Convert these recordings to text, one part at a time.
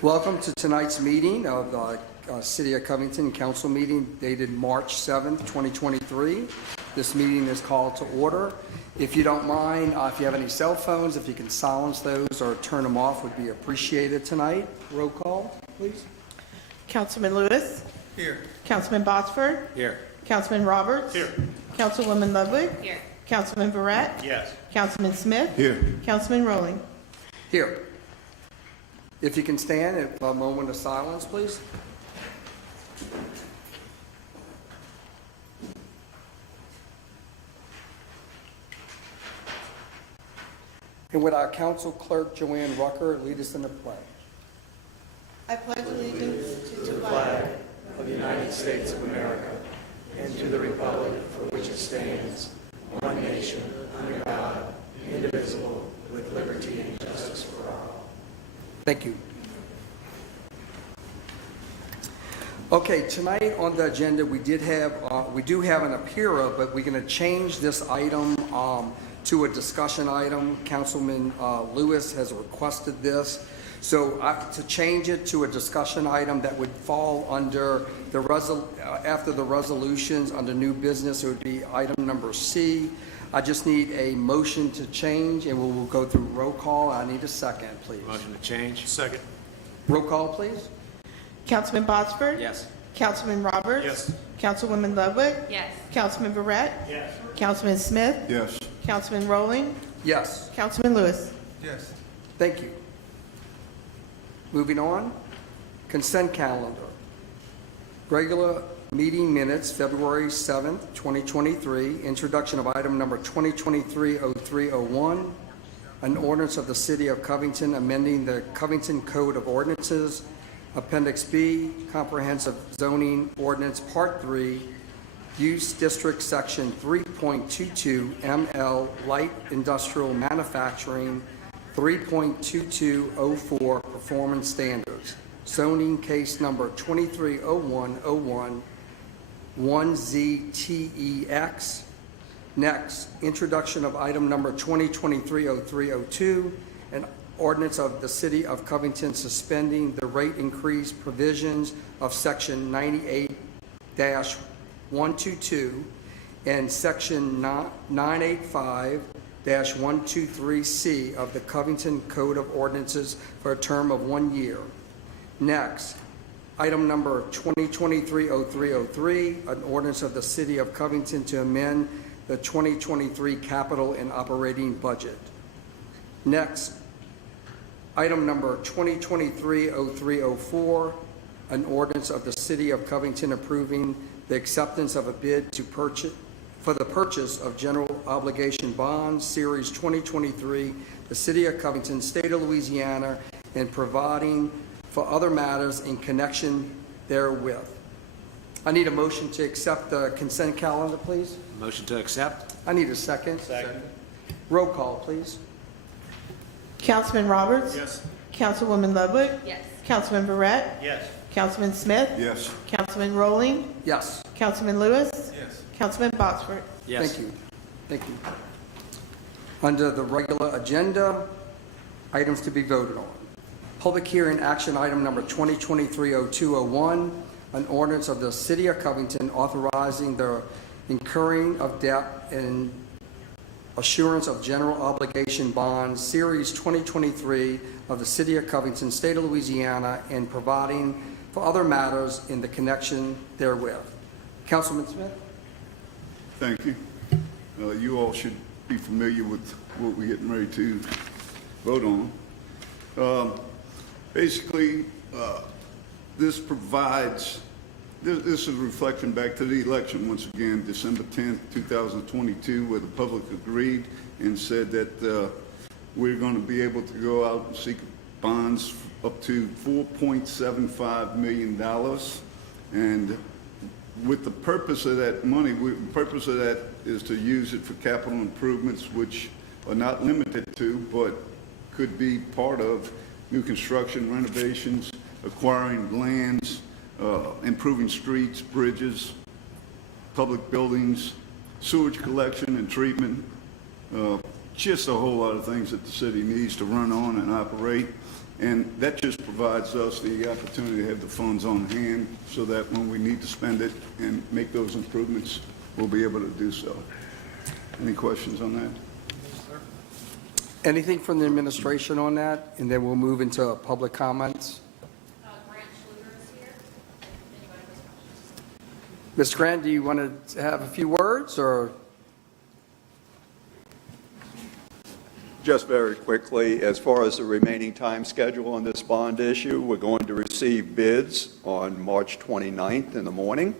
Welcome to tonight's meeting of the City of Covington Council meeting dated March 7th, 2023. This meeting is called to order. If you don't mind, if you have any cell phones, if you can silence those or turn them off, would be appreciated tonight. Roll call, please. Councilman Lewis. Here. Councilman Botsford. Here. Councilman Roberts. Here. Councilwoman Ludwig. Here. Councilman Barrett. Yes. Councilman Smith. Here. Councilman Rowling. Here. If you can stand at a moment of silence, please. And would our council clerk, Joanne Rucker, lead us in the pledge? I pledge allegiance to the flag of the United States of America and to the republic for which it stands, one nation, under God, indivisible, with liberty and justice for all. Thank you. Okay, tonight on the agenda, we do have an appeal, but we're going to change this item to a discussion item. Councilman Lewis has requested this. So to change it to a discussion item that would fall under the after the resolutions under new business, it would be item number C. I just need a motion to change, and we'll go through roll call. I need a second, please. Motion to change. Second. Roll call, please. Councilman Botsford. Yes. Councilman Roberts. Yes. Councilwoman Ludwig. Yes. Councilman Barrett. Yes. Councilman Smith. Yes. Councilman Rowling. Yes. Councilman Lewis. Yes. Thank you. Moving on, consent calendar. Regular meeting minutes, February 7th, 2023. Introduction of item number 2023-0301, an ordinance of the City of Covington amending the Covington Code of Ordinances, Appendix B, Comprehensive Zoning Ordinance, Part 3, Use District Section 3.22 ML Light Industrial Manufacturing, 3.2204 Performance Standards, zoning case number 230101 1ZTEX. Next, introduction of item number 2023-0302, an ordinance of the City of Covington suspending the rate increase provisions of Section 98-122 and Section 985-123C of the Covington Code of Ordinances for a term of 1 year. Next, item number 2023-0303, an ordinance of the City of Covington to amend the 2023 capital and operating budget. Next, item number 2023-0304, an ordinance of the City of Covington approving the acceptance of a bid to purchase for the purchase of general obligation bonds, Series 2023, the City of Covington, State of Louisiana, and providing for other matters in connection therewith. I need a motion to accept the consent calendar, please. Motion to accept. I need a second. Second. Roll call, please. Councilman Roberts. Yes. Councilwoman Ludwig. Yes. Councilman Barrett. Yes. Councilman Smith. Yes. Councilman Rowling. Yes. Councilman Lewis. Yes. Councilman Botsford. Yes. Thank you. Thank you. Under the regular agenda, items to be voted on. Public hearing action item number 2023-0201, an ordinance of the City of Covington authorizing the incurring of debt and assurance of general obligation bonds, Series 2023 of the City of Covington, State of Louisiana, and providing for other matters in the connection therewith. Councilman Smith? Thank you. You all should be familiar with what we're getting ready to vote on. Basically, this provides, this is reflecting back to the election once again, December 10th, 2022, where the public agreed and said that we're going to be able to go out and seek bonds up to $4.75 million. And with the purpose of that money, the purpose of that is to use it for capital improvements, which are not limited to, but could be part of new construction, renovations, acquiring lands, improving streets, bridges, public buildings, sewage collection and treatment, just a whole lot of things that the city needs to run on and operate. And that just provides us the opportunity to have the funds on hand so that when we need to spend it and make those improvements, we'll be able to do so. Any questions on that? Anything from the administration on that? And then we'll move into public comments. Grant Schluter is here. If anybody has questions. Mr. Grant, do you want to have a few words, or? Just very quickly, as far as the remaining time schedule on this bond issue, we're going to receive bids on March 29th in the morning.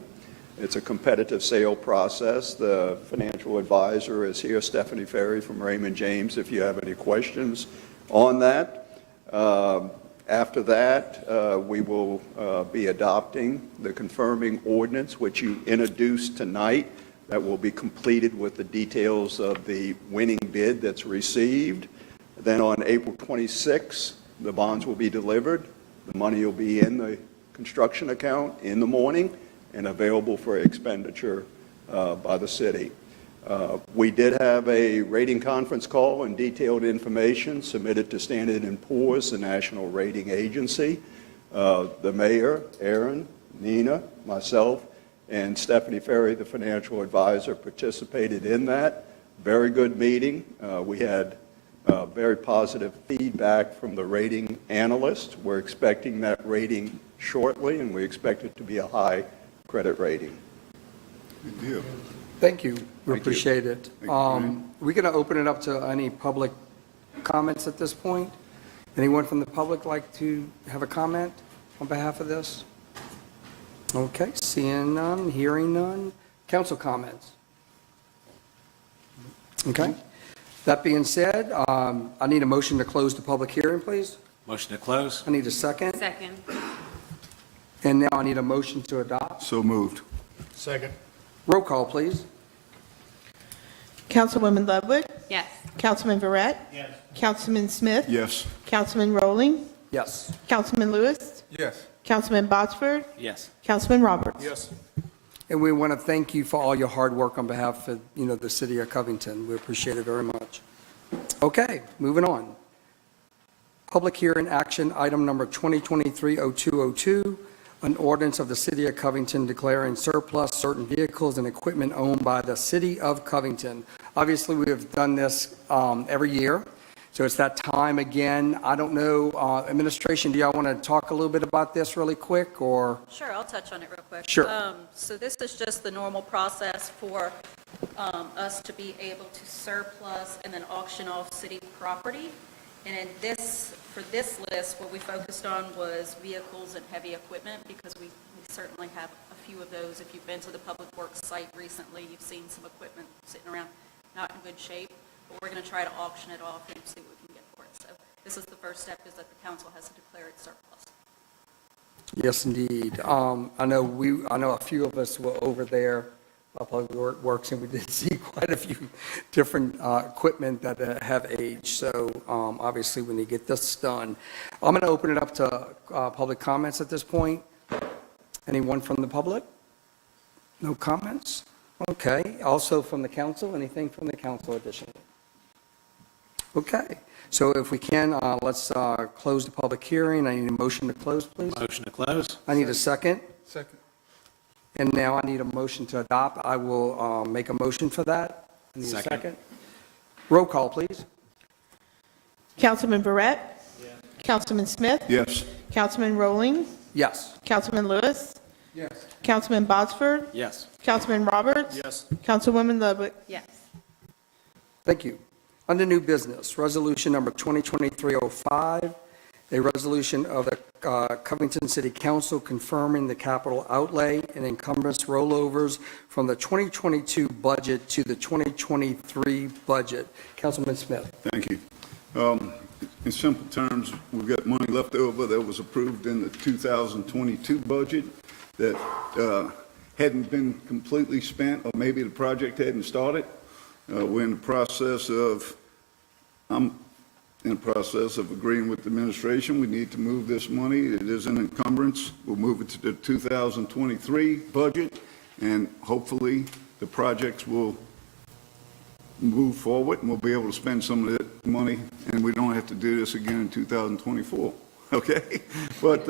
It's a competitive sale process. The financial advisor is here, Stephanie Ferry from Raymond James, if you have any questions on that. After that, we will be adopting the confirming ordinance, which you introduced tonight, that will be completed with the details of the winning bid that's received. Then on April 26th, the bonds will be delivered. The money will be in the construction account in the morning and available for expenditure by the city. We did have a rating conference call and detailed information submitted to Standard & Poor's, the national rating agency. The mayor, Aaron, Nina, myself, and Stephanie Ferry, the financial advisor, participated in that. Very good meeting. We had very positive feedback from the rating analyst. We're expecting that rating shortly, and we expect it to be a high credit rating. Good deal. Thank you. We Thank you. appreciate it. Thank you, Brian. We're going to open it up to any public comments at this point. Anyone from the public like to have a comment on behalf of this? Okay, seeing none, hearing none. Council comments? Okay. That being said, I need a motion to close the public hearing, please. Motion to close? I need a second. Second. And now I need a motion to adopt. So moved. Second. Roll call, please. Councilwoman Ludwig, Yes. Councilman Verret, Yes. Councilman Smith, Yes. Councilman Rowling, Yes. Councilman Lewis, Yes. Councilman Botsford, Yes. Councilman Roberts. Yes. And we want to thank you for all your hard work on behalf of, the city of Covington. We appreciate it very much. Okay, moving on. Public hearing action, item number 2023-0202, an ordinance of the city of Covington declaring surplus certain vehicles and equipment owned by the city of Covington. Obviously, we have done this every year, so it's that time again. I don't know, administration, do y'all want to talk a little bit about this really quick, or? Sure, I'll touch on it real quick. Sure. So this is just the normal process for us to be able to surplus and then auction off city property. And in for this list, what we focused on was vehicles and heavy equipment, because we certainly have a few of those. If you've been to the Public Works site recently, you've seen some equipment sitting around not in good shape. But we're going to try to auction it off and see what we can get for it. So this is the first step, is that the council has to declare it surplus. Yes, indeed. I know a few of us were over there, Public Works, and we did see quite a few different equipment that have aged. So obviously, when you get this done, I'm going to open it up to public comments at this point. Anyone from the public? No comments? Okay. Also from the council, anything from the council additionally? Okay. So if we can, let's close the public hearing. I need a motion to close, please. Motion to close? I need a second. Second. And now I need a motion to adopt. I will make a motion for that. I need a Second. second. Roll call, please. Councilman Verret, Councilman Smith, Yes. Councilman Rowling, Yes. Councilman Lewis, Yes. Councilman Botsford, Yes. Councilman Roberts, Yes. Councilwoman Ludwig. Yes. Thank you. Under new business, resolution number 2023-05, a resolution of the Covington City Council confirming the capital outlay and encumbrance rollovers from the 2022 budget to the 2023 budget. Councilman Smith. Thank you. In simple terms, we've got money left over that was approved in the 2022 budget that hadn't been completely spent, or maybe the project hadn't started. We're in the process of, I'm in the process of agreeing with the administration. We need to move this money. It is an encumbrance. We'll move it to the 2023 budget, and hopefully the projects will move forward, and we'll be able to spend some of that money, and we don't have to do this again in 2024. okay? But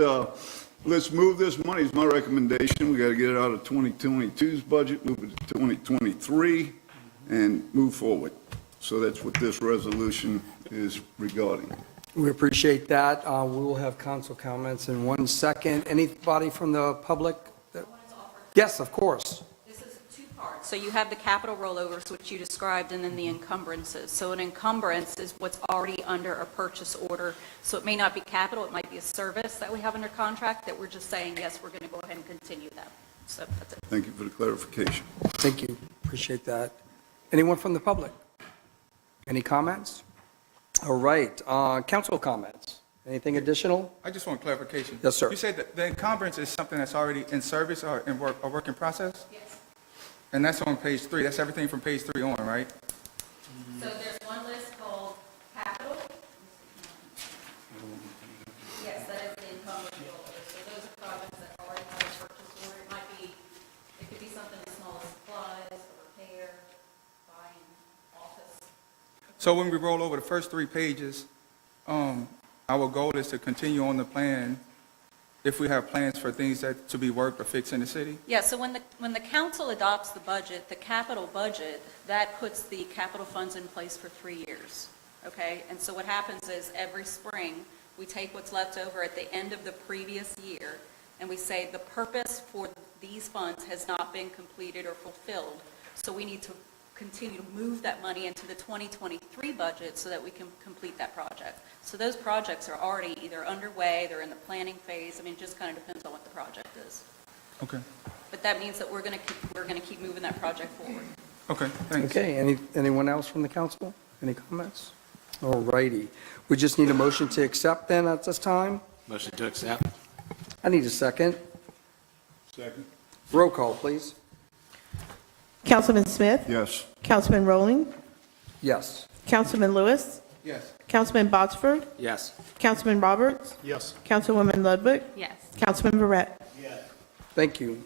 let's move this money, is my recommendation. We got to get it out of 2022's budget, move it to 2023, and move forward. So that's what this resolution is regarding. We appreciate that. We will have council comments in 1 second. Anybody from the public? Yes, of course. This is two parts. So you have the capital rollovers, which you described, and then the encumbrances. So an encumbrance is what's already under a purchase order. So it may not be capital, it might be a service that we have under contract that we're just saying, yes, we're going to go ahead and continue that. So that's it. Thank you for the clarification. Thank you. Appreciate that. Anyone from the public? Any comments? All right, council comments. Anything additional? I just want clarification. Yes, sir. You said that the encumbrance is something that's already in service or in work, a work in process? Yes. And that's on page 3. That's everything from page 3 on, right? So there's one list called capital. Yes, that is the encumbrance rollover. So those are projects that already have a purchase order. It might be, it could be something as small as supplies, or repair, buying office. So when we roll over the first 3 pages, our goal is to continue on the plan if we have plans for things that to be worked or fixed in the city? Yeah, so when the council adopts the budget, the capital budget, that puts the capital funds in place for 3 years, okay? And so what happens is every spring, we take what's left over at the end of the previous year, and we say the purpose for these funds has not been completed or fulfilled, so we need to continue to move that money into the 2023 budget so that we can complete that project. So those projects are already either underway, they're in the planning phase. I mean, it just kind of depends on what the project is. Okay. But that means that we're going to keep moving that project forward. Okay, thanks. Okay, anyone else from the council? Any comments? All righty. We just need a motion to accept then at this time. Motion to accept. I need a second. Second. Roll call, please. Councilman Smith? Yes. Councilman Rowling? Yes. Councilman Lewis? Yes. Councilman Botsford? Yes. Councilman Roberts? Yes. Councilwoman Ludwig? Yes. Councilman Verret? Thank you.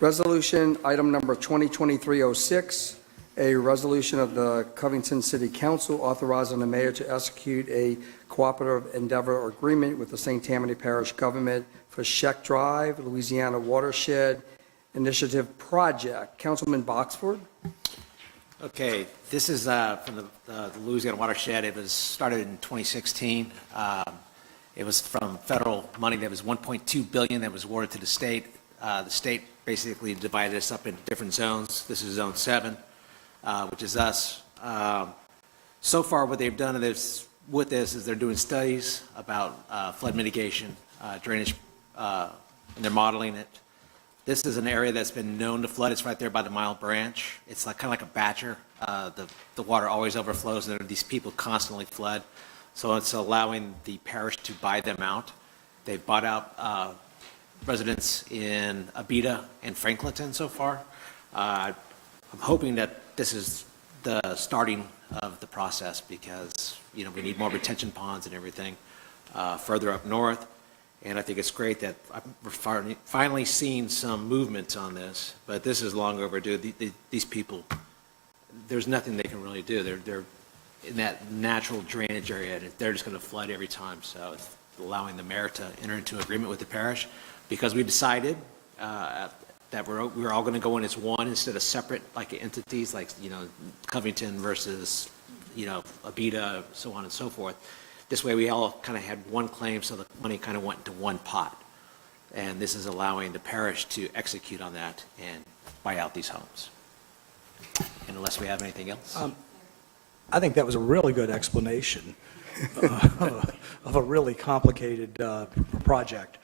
Resolution item number 2023-06, a resolution of the Covington City Council authorizing the mayor to execute a cooperative endeavor agreement with the St. Tammany Parish government for Sheck Drive, Louisiana Watershed Initiative Project. Councilman Boxford? Okay, this is from the Louisiana Watershed. It was started in 2016. It was from federal money. There was $1.2 billion that was awarded to the state. The state basically divided us up into different zones. This is Zone 7, which is us. So far, what they've done with this is they're doing studies about flood mitigation, drainage, and they're modeling it. This is an area that's been known to flood. It's right there by the Mile Branch. It's like kind of like a batcher. The water always overflows, and these people constantly flood. So it's allowing the parish to buy them out. They've bought out residents in Abita and Franklinton so far. I'm hoping that this is the starting of the process because, you know, we need more retention ponds and everything further up north. And I think it's great that we're finally seeing some movement on this, but this is long overdue. These people, there's nothing they can really do. They're in that natural drainage area, and they're just going to flood every time. So it's allowing the mayor to enter into agreement with the parish because we decided that we're all going to go in as one instead of separate like entities, like, you know, Covington versus, you know, Abita, so on and so forth. This way we all kind of had one claim, so the money kind of went into one pot. And this is allowing the parish to execute on that and buy out these homes. And unless we have anything else. I think that was a really good explanation of a really complicated project.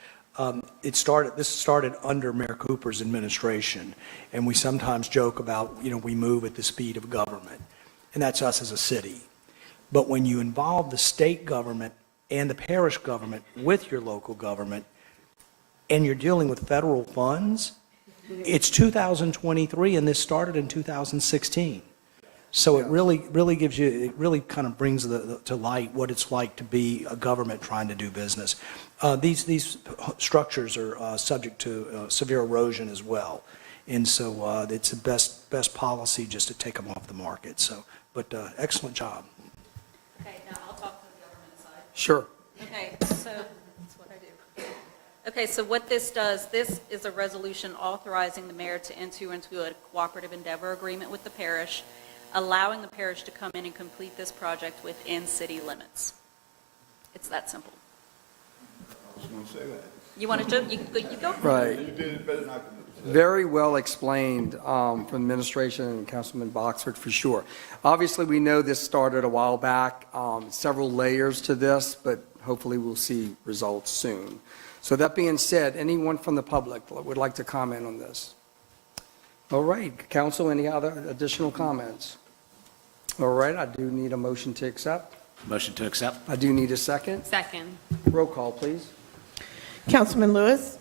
This started under Mayor Cooper's administration, and we sometimes joke about, you know, we move at the speed of government, and that's us as a city. But when you involve the state government and the parish government with your local government, and you're dealing with federal funds, it's 2023, and this started in 2016. So it really gives you, it really kind of brings to light what it's like to be a government trying to do business. These structures are subject to severe erosion as well, and so it's the best policy just to take them off the market. So, but excellent job. Okay, now I'll talk to the government side. Sure. Okay, so, that's what I do. Okay, so what this does, this is a resolution authorizing the mayor to enter into a cooperative endeavor agreement with the parish, allowing the parish to come in and complete this project within city limits. It's that simple. I was going to say that. You want to, you go? Right. You did it better than I could. Very well explained from administration and Councilman Boxford, for sure. Obviously, we know this started a while back, several layers to this, but hopefully we'll see results soon. So that being said, anyone from the public would like to comment on this? All right, council, any other additional comments? All right, I do need a motion to accept. Motion to accept? I do need a second. Second. Roll call, please. Councilman Lewis,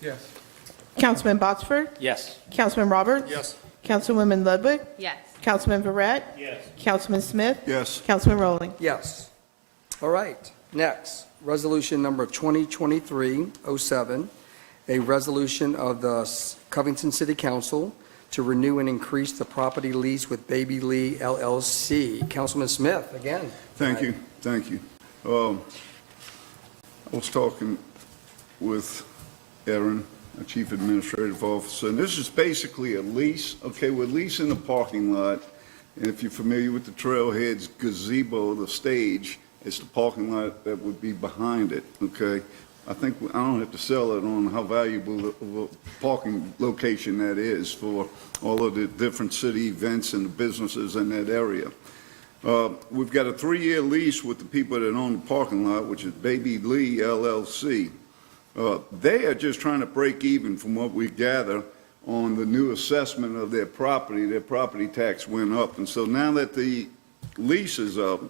Yes. Councilman Botsford, Yes. Councilman Roberts. Yes. Councilwoman Ludwig, Yes. Councilman Verret. Yes. Councilman Smith. Yes. Councilman Rowling. Yes. All right, next, resolution number 2023-07, a resolution of the Covington City Council to renew and increase the property lease with Baby Lee LLC. Councilman Smith, again. Thank you, thank you. I was talking with Aaron, our Chief Administrative Officer, and this is basically a lease. Okay, we're leasing a parking lot, and if you're familiar with the Trailheads gazebo, the stage, it's the parking lot that would be behind it, okay? I think I don't have to sell it on how valuable of a parking location that is for all of the different city events and the businesses in that area. We've got a 3-year lease with the people that own the parking lot, which is Baby Lee LLC. They are just trying to break even from what we gather on the new assessment of their property. Their property tax went up, and so now that the lease is up,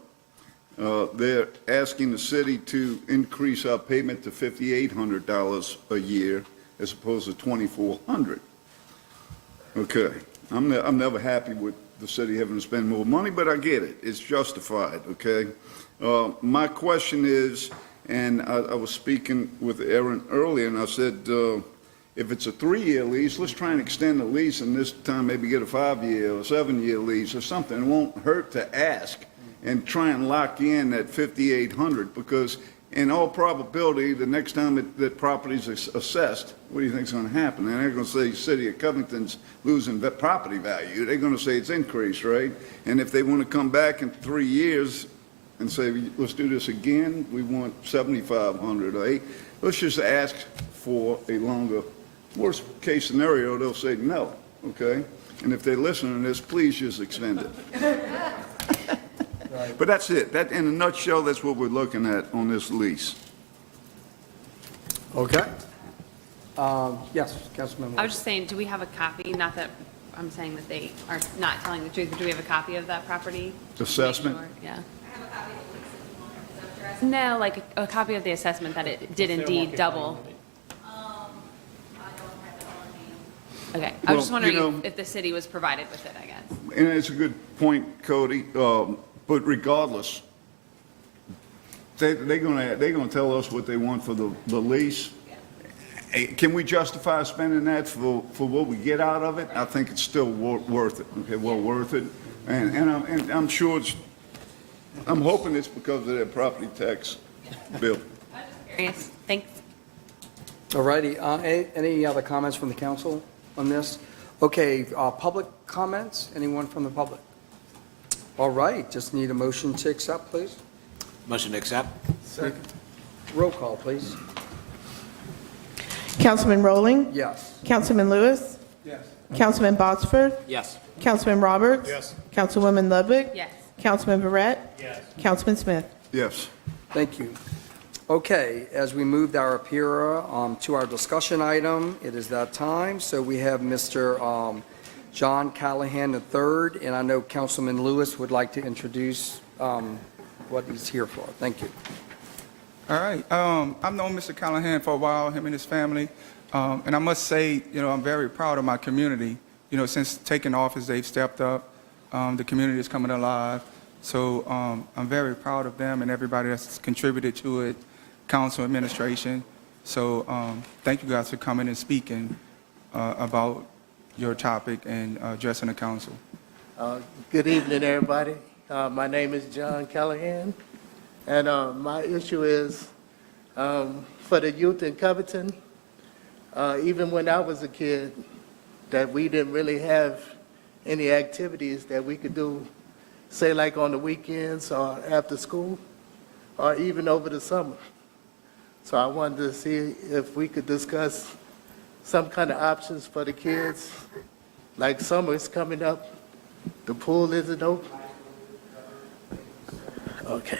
they're asking the city to increase our payment to $5,800 a year as opposed to $2,400. Okay, I'm never happy with the city having to spend more money, but I get it. It's justified, okay? My question is, and I was speaking with Aaron earlier, and I said, if it's a 3-year lease, let's try and extend the lease, and this time maybe get a 5-year or 7-year lease or something. It won't hurt to ask and try and lock in that $5,800, because in all probability, the next time that property's assessed, what do you think's going to happen? And they're going to say City of Covington's losing property value. They're going to say it's increased, right? And if they want to come back in 3 years and say, let's do this again, we want $7,500 or $8,000, let's just ask for a longer, worst case scenario, they'll say no, okay? And if they're listening to this, please just extend it. But that's it. That, in a nutshell, that's what we're looking at on this lease. Okay. Yes, Councilman I was just saying, do we have a copy? Not that I'm saying that they are not telling the truth, but do we have a copy of that property? Assessment? Make sure, yeah. I have a copy of the lease if you want it. Is that what you're asking? No, like a copy of the assessment that it did indeed double. I don't have it on hand. Okay, I was just Well, you wondering know- if the city was provided with it, I guess. And it's a good point, Cody. But regardless, they're gonna tell us what they want for the lease. Hey, can we justify spending that for what we get out of it? I think it's still worth it, okay, well worth it. And I'm sure I'm hoping it's because of their property tax bill. Curious, thanks. All righty. Any other comments from the council on this? Okay, public comments? Anyone from the public? All right, just need a motion to accept, please. Motion to accept? Second. Roll call, please. Councilman Rowling, Yes. Councilman Lewis, Yes. Councilman Botsford, Yes. Councilman Roberts. Yes. Councilwoman Ludwig. Yes. Councilman Verret. Yes. Councilman Smith. Yes. Thank you. Okay, as we moved our appearer to our discussion item, it is that time. So we have Mr. John Callahan III, and I know Councilman Lewis would like to introduce what he's here for. Thank you. All right. I've known Mr. Callahan for a while, him and his family. And I must say, I'm very proud of my community. Since taking office, they've stepped up. The community is coming alive. So I'm very proud of them and everybody that's contributed to it, council, administration. So thank you guys for coming and speaking about your topic and addressing the council. Good evening, everybody. My name is John Callahan. And my issue is, for the youth in Covington, even when I was a kid, that we didn't really have any activities that we could do, say like on the weekends or after school, or even over the summer. So I wanted to see if we could discuss some kind of options for the kids. Like summer is coming up, the pool isn't open. Okay.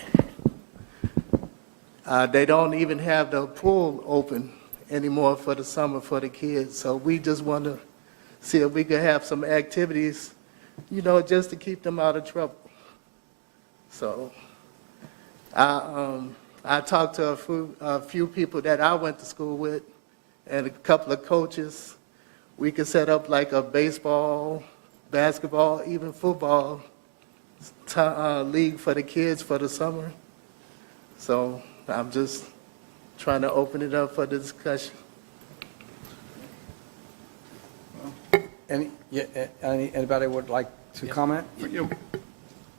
They don't even have the pool open anymore for the summer for the kids. So we just want to see if we could have some activities, you know, just to keep them out of trouble. So I talked to a few people that I went to school with and a couple of coaches. We could set up like a baseball, basketball, even football league for the kids for the summer. So I'm just trying to open it up for discussion. Anybody would like to comment? You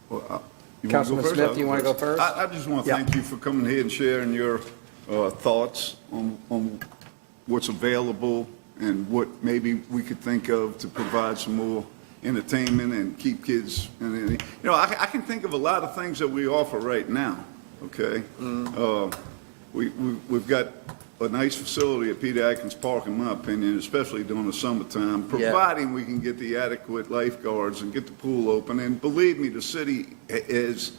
wanna go Councilman first? Smith, I'll do you go want to go first? I just want to Yeah. thank you for coming here and sharing your thoughts on what's available and what maybe we could think of to provide some more entertainment and keep kids. And you know, I can think of a lot of things that we offer right now. Okay, we've got a nice facility at Peter Atkins Park, in my opinion, especially during the summertime, providing we can get the adequate lifeguards and get the pool open. And believe me, the city has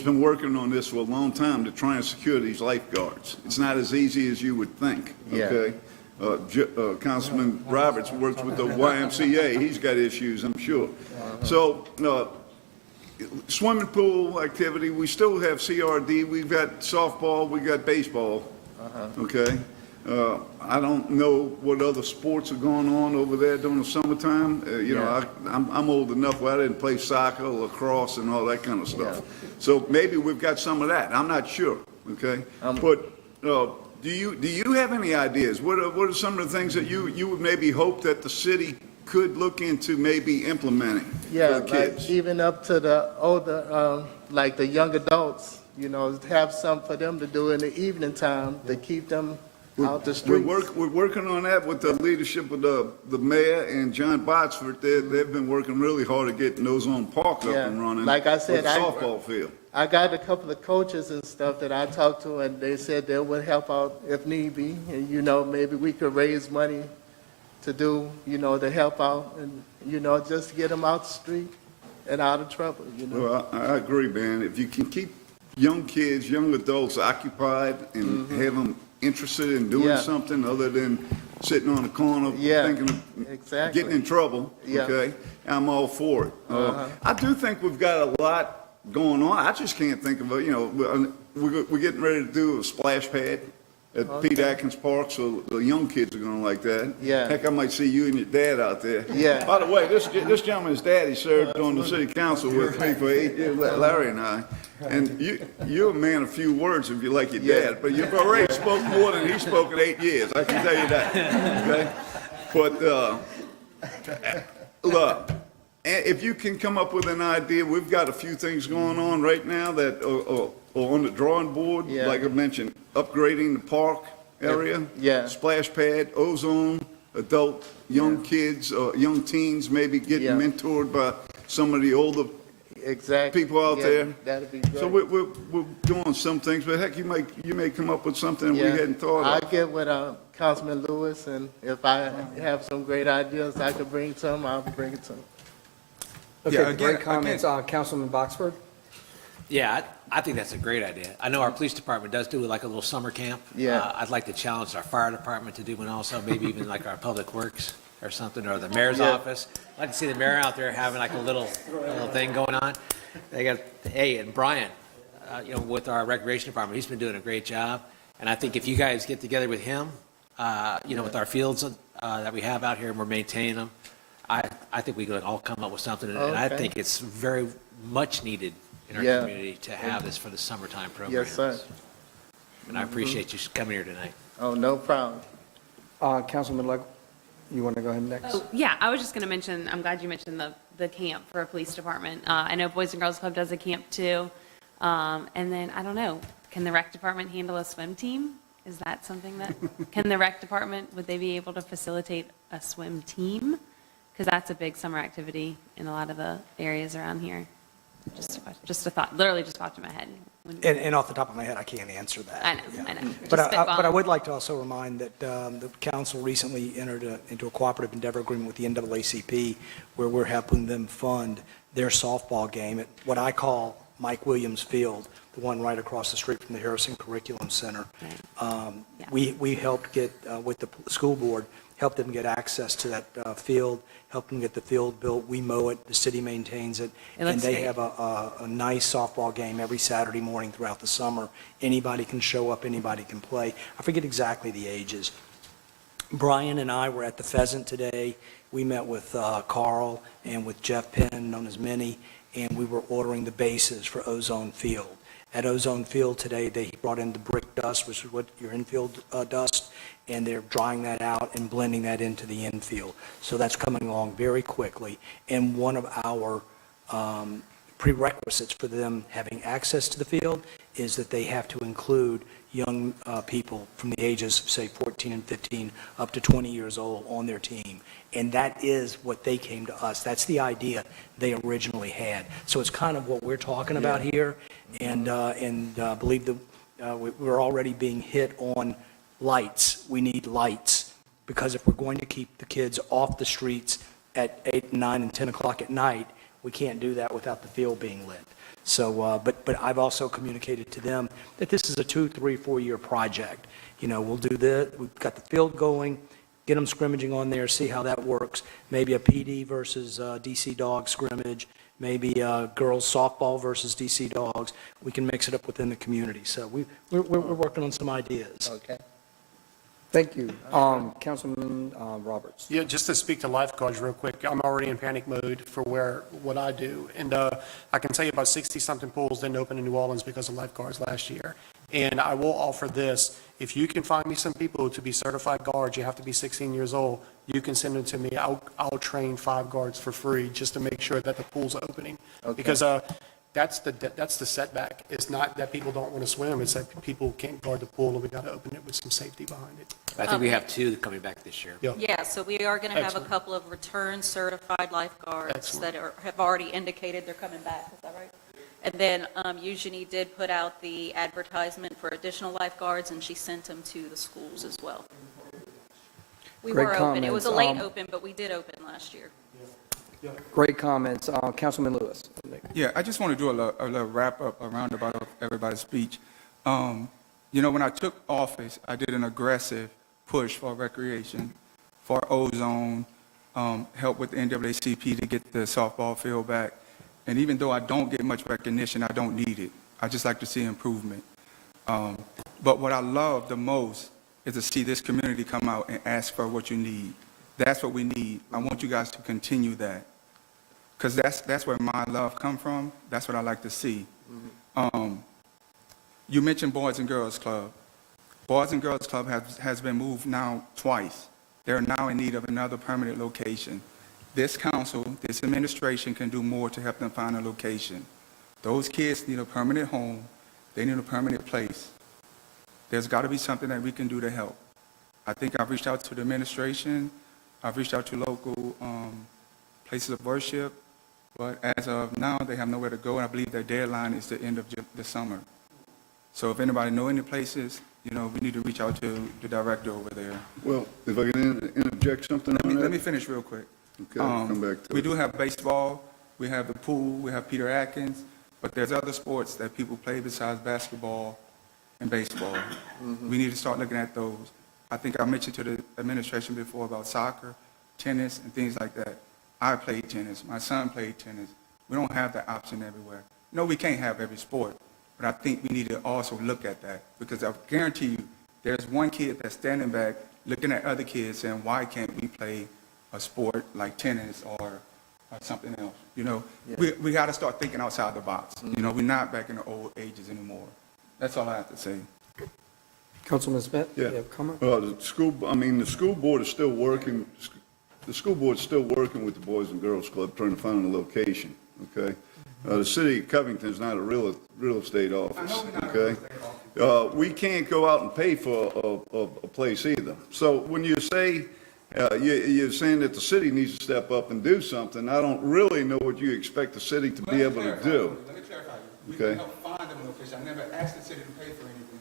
been working on this for a long time to try and secure these lifeguards. It's not as easy as you would think, okay? Councilman Roberts works with the YMCA. He's got issues, I'm sure. So, swimming pool activity, we still have CRD, we've got softball, we got baseball, okay? I don't know what other sports are going on over there during the summertime. You know, I'm old enough where I didn't play soccer, lacrosse, and all that kind of stuff. So maybe we've got some of that. I'm not sure, okay? But do you have any ideas? What are some of the things that you would maybe hope that the city could look into maybe implementing for the Like kids? even up to the older, like the young adults, you know, have something for them to do in the evening time to keep them out the streets. We're working on that with the leadership of the mayor and John Botsford. They've been working really hard at getting those on Park up and running. Like I said, with the softball field. I got a couple of coaches and stuff that I talked to, and they said they would help out if need be. And, you know, maybe we could raise money to do, you know, to help out and, you know, just to get them out the street and out of trouble, you know. Well, I agree, man. If you can keep young kids, young adults occupied and have them interested in doing something other than sitting on the corner thinking of getting in trouble, okay, I'm all for it. I do think we've got a lot going on. I just can't think of you know, we're getting ready to do a splash pad at Pete Atkins Park, so the young kids are gonna like that. Heck, I might see you and your dad out there. By the way, this gentleman's daddy served on the city council with me for 8 years, Larry and I. And you're a man of few words if you like your dad, but you've already spoke more than he spoke in 8 years, I can tell you that, okay? But, look, if you can come up with an idea, we've got a few things going on right now that are on the drawing board, like I mentioned, upgrading the park area, splash pad, ozone, adult, young kids, young teens, maybe getting mentored by some of the older people out there. That'd be great. So we're doing some things, but heck, you may come up with something we hadn't thought of. I'll get with Councilman Lewis, and if I have some great ideas I could bring to him, I'll bring it to him. Okay, great comments. Councilman Boxford? Yeah, I think that's a great idea. I know our police department does do like a little summer camp. I'd like to challenge our fire department to do one also, maybe even like our public works or something, or the mayor's office. I'd like to see the mayor out there having like a little thing going on. They got, hey, and Brian, you know, with our recreation department, he's been doing a great job. And I think if you guys get together with him, you know, with our fields that we have out here and we're maintaining them, I think we could all come up with something. And I think it's very much needed in our community to have this for the summertime programs. Yes, sir. And I appreciate you coming here tonight. Oh, no problem. Councilman Legg, you want to go ahead next? Oh, yeah, I was just going to mention, I'm glad you mentioned the camp for a police department. I know Boys and Girls Club does a camp too. And then, I don't know, can the rec department handle a swim team? Is that something that, can the rec department, would they be able to facilitate a swim team? Because that's a big summer activity in a lot of the areas around here. Just a thought, literally just popped in my head. And off the top of my head, I can't answer that. I know, Yeah. I know. But Just I spitballing. would like to also remind that the council recently entered into a cooperative endeavor agreement with the NAACP, where we're helping them fund their softball game at what I call Mike Williams Field, the one right across the street from the Harrison Curriculum Center. Yeah. We helped get, with the school board, helped them get access to that field, helped them get the field built. We mow it, the city maintains it. It looks And they great. have a nice softball game every Saturday morning throughout the summer. Anybody can show up, anybody can play. I forget exactly the ages. Brian and I were at the Pheasant today. We met with Carl and with Jeff Penn, known as Minnie, and we were ordering the bases for Ozone Field. At Ozone Field today, they brought in the brick dust, which is what your infield dust, and they're drying that out and blending that into the infield. So that's coming along very quickly. And one of our prerequisites for them having access to the field is that they have to include young people from the ages of, say, 14 and 15 up to 20 years old on their team. And that is what they came to us. That's the idea they originally had. So it's kind of what we're talking about here. And believe that we're already being hit on lights. We need lights, because if we're going to keep the kids off the streets at 8, 9, and 10 o'clock at night, we can't do that without the field being lit. So, but I've also communicated to them that this is a 2, 3, 4-year project. You know, we'll do this, we've got the field going, get them scrimmaging on there, see how that works. Maybe a PD versus DC Dog scrimmage, maybe girls softball versus DC Dogs. We can mix it up within the community. So we're working on some ideas. Okay. Thank you. Councilman Roberts. Yeah, just to speak to lifeguards real quick, I'm already in panic mode for what I do. And I can tell you about 60-something pools didn't open in New Orleans because of lifeguards last year. And I will offer this, if you can find me some people to be certified guards, you have to be 16 years old, you can send them to me. I'll train 5 guards for free just to make sure that the pool's opening. Okay. Because that's the setback. It's not that people don't want to swim, it's that people can't guard the pool, and we got to open it with some safety behind it. I think we have 2 coming back this year. Yeah. Yeah, so we are going to have a Excellent. couple of return certified lifeguards Excellent. that have already indicated they're coming back, is that right? And then Eugenie did put out the advertisement for additional lifeguards, and she sent them to the schools as well. We Great were open. It was a comments. late open, but we did open last year. Great comments. Councilman Lewis. Yeah, I just want to do a little wrap-up, a roundabout of everybody's speech. You know, when I took office, I did an aggressive push for recreation, for ozone, help with the NAACP to get the softball field back. And even though I don't get much recognition, I don't need it. I just like to see improvement. But what I love the most is to see this community come out and ask for what you need. That's what we need. I want you guys to continue that, because that's where my love come from. That's what I like to see. You mentioned Boys and Girls Club. Boys and Girls Club has been moved now twice. They're now in need of another permanent location. This council, this administration can do more to help them find a location. Those kids need a permanent home. They need a permanent place. There's got to be something that we can do to help. I think I've reached out to the administration. I've reached out to local places of worship. But as of now, they have nowhere to go, and I believe their deadline is the end of the summer. So if anybody know any places, you know, we need to reach out to the director over there. Well, if I can interject something on that? Let me finish real quick. Okay, I'll come back to We it. do have baseball, we have the pool, we have Peter Atkins, but there's other sports that people play besides basketball and baseball. We need to start looking at those. I think I mentioned to the administration before about soccer, tennis, and things like that. I played tennis. My son played tennis. We don't have that option everywhere. No, we can't have every sport, but I think we need to also look at that, because I guarantee you there's one kid that's standing back looking at other kids saying, why can't we play a sport like tennis or something else? You know, we got to start thinking outside the box. You know, we're not back in the old ages anymore. That's all I have to say. Councilman Smith? Yeah. You have a comment? The school board is still working, the school board's still working with the Boys and Girls Club, trying to find a location, okay? The city of Covington is not a real estate office, I know we're not a okay? real estate office. We can't go out and pay for a place either. So when you say, you're saying that the city needs to step up and do something, I don't really know what you expect the city to be able to do. Let me clarify. We Okay. can help find them a location. I never asked the city to pay for anything.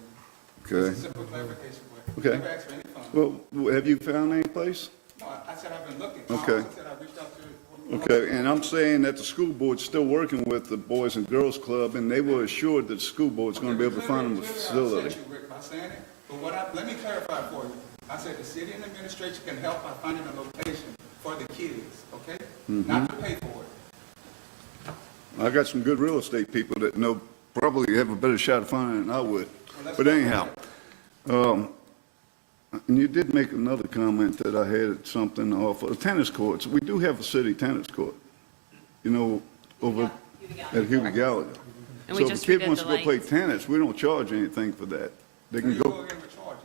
Okay. It's a simple clarification, but Okay. never asked for any funds. Well, have you found any place? No, I said I've been looking. Okay. I said I reached out to. Okay, and I'm saying that the school board's still working with the Boys and Girls Club, and they were assured that the school board's gonna be able to find them a Clearly, I facility. upset you, Rick, by saying it, but let me clarify for you. I said the city and administration can help by finding a location for the kids, okay? Not to pay for it. I got some good real estate people that know, probably have a better shot of finding it than I would. But anyhow, and you did make another comment that I had something off of tennis courts. We do have a city tennis court, you know, over at Hugo Gallagher. And we So if just a kid redid wants the to go play lights. tennis, we don't charge anything for that. They Here can you go go, again with charging.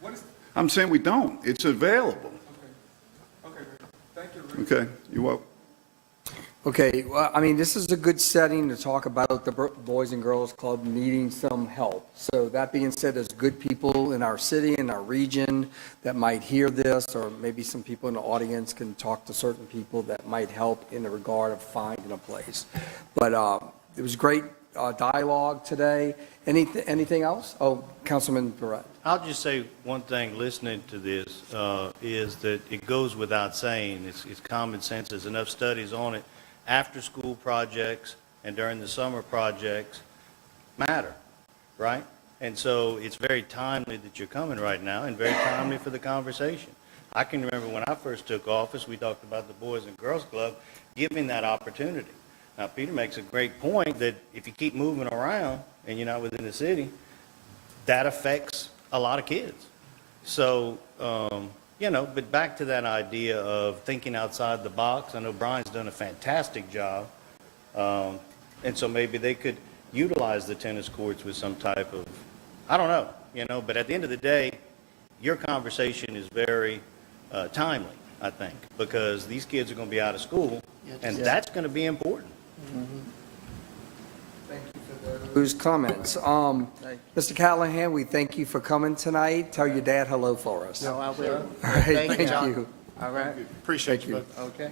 What is, I'm saying we don't. It's available. okay, Rick. Thank you, Rick. Okay, you're welcome. Okay, well, I mean, this is a good setting to talk about the Boys and Girls Club needing some help. So that being said, there's good people in our city, in our region that might hear this, or maybe some people in the audience can talk to certain people that might help in the regard of finding a place. But it was great dialogue today. Anything else? Oh, Councilman Barrett. I'll just say one thing, listening to this, is that it goes without saying, it's common sense, there's enough studies on it. After-school projects and during the summer projects matter, right? And so it's very timely that you're coming right now and very timely for the conversation. I can remember when I first took office, we talked about the Boys and Girls Club giving that opportunity. Now, Peter makes a great point that if you keep moving around and you're not within the city, that affects a lot of kids. So, but back to that idea of thinking outside the box. I know Brian's done a fantastic job. And so maybe they could utilize the tennis courts with some type of, I don't know, but at the end of the day, your conversation is very timely, I think, because these kids are going to be out of school, and that's going to be important. Whose comments? Mr. Callahan, we thank you for coming tonight. Tell your dad hello for us. No, I will. All right, thank John. you. All right, Appreciate Thank you, you. but okay.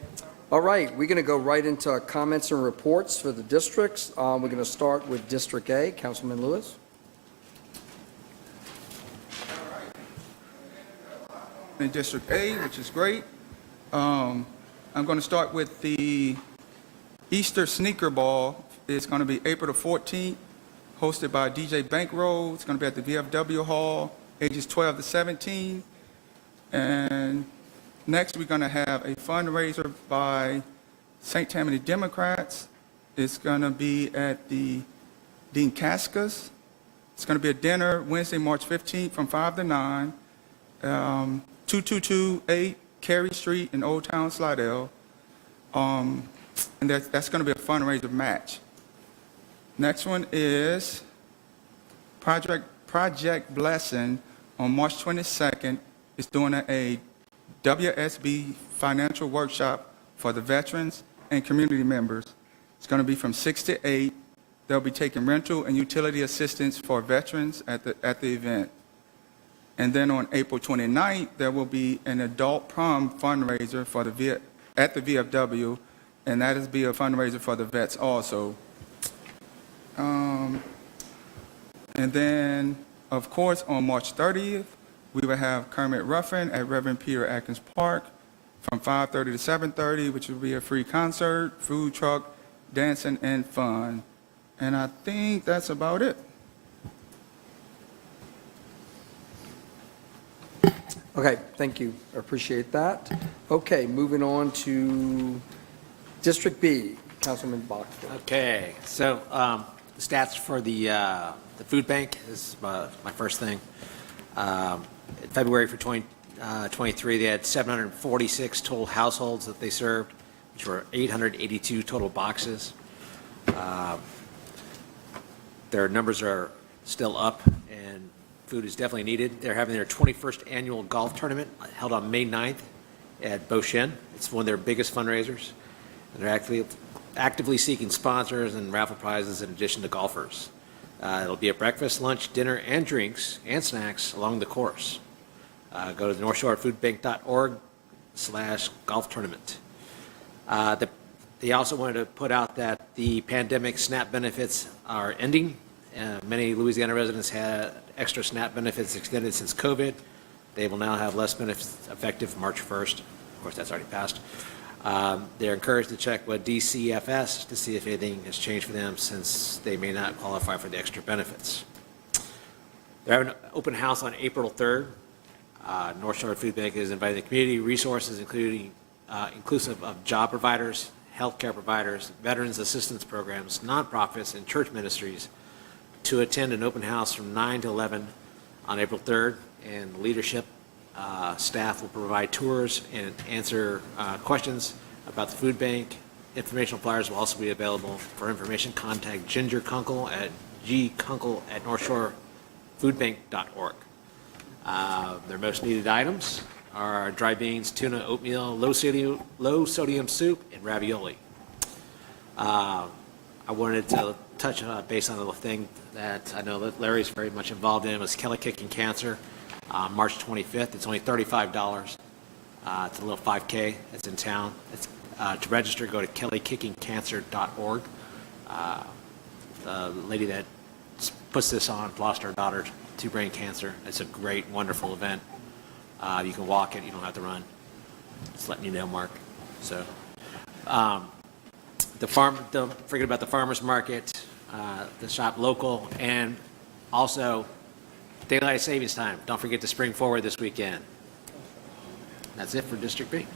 All right, we're going to go right into comments and reports for the districts. We're going to start with District A. Councilman Lewis. In District A, which is great. I'm going to start with the Easter Sneaker Ball. It's going to be April the 14th, hosted by DJ Bankroll. It's going to be at the VFW Hall, ages 12 to 17. And next, we're going to have a fundraiser by St. Tammany Democrats. It's going to be at the Dean Cascas. It's going to be a dinner Wednesday, March 15th from 5 to 9. 2228 Cary Street in Old Town Slidell. And that's going to be a fundraiser match. Next one is Project Blessing on March 22nd. It's doing a WSB financial workshop for the veterans and community members. It's going to be from 6 to 8. They'll be taking rental and utility assistance for veterans at the event. And then on April 29th, there will be an adult prom fundraiser at the VFW, and that is be a fundraiser for the vets also. And then, of course, on March 30th, we will have Kermit Ruffin at Reverend Peter Atkins Park from 5:30 to 7:30, which will be a free concert, food truck, dancing, and fun. And I think that's about it. Okay, thank you. I appreciate that. Okay, moving on to District B. Councilman Boxford. Okay, so the stats for the food bank is my first thing. In February for 2023, they had 746 total households that they served, which were 882 total boxes. Their numbers are still up, and food is definitely needed. They're having their 21st annual golf tournament held on May 9th at Beauchene. It's one of their biggest fundraisers. And they're actively seeking sponsors and raffle prizes in addition to golfers. It'll be a breakfast, lunch, dinner, and drinks and snacks along the course. Go to northshorefoodbank.org/golf tournament. They also wanted to put out that the pandemic SNAP benefits are ending. Many Louisiana residents had extra SNAP benefits extended since COVID. They will now have less benefits effective March 1st. Of course, that's already passed. They're encouraged to check with DCFS to see if anything has changed for them, since they may not qualify for the extra benefits. They're having an open house on April 3rd. North Shore Food Bank is inviting the community resources, inclusive of job providers, healthcare providers, veterans assistance programs, nonprofits, and church ministries to attend an open house from 9 to 11 on April 3rd, and leadership staff will provide tours and answer questions about the food bank. Informational flyers will also be available. For information, contact Ginger Kunkel at gkunkel@northshorefoodbank.org. Their most needed items are dry beans, tuna, oatmeal, low sodium soup, and ravioli. I wanted to touch base on a little thing that I know that Larry's very much involved in, was Kelly Kicking Cancer, March 25th. It's only $35. It's a little 5K. It's in town. To register, go to kellykickingcancer.org. The lady that puts this on lost her daughter to brain cancer. It's a great, wonderful event. You can walk it. You don't have to run. Just letting you know, Mark. So, don't forget about the farmers market, the shop local, and also daylight savings time. Don't forget to spring forward this weekend. That's it for District B.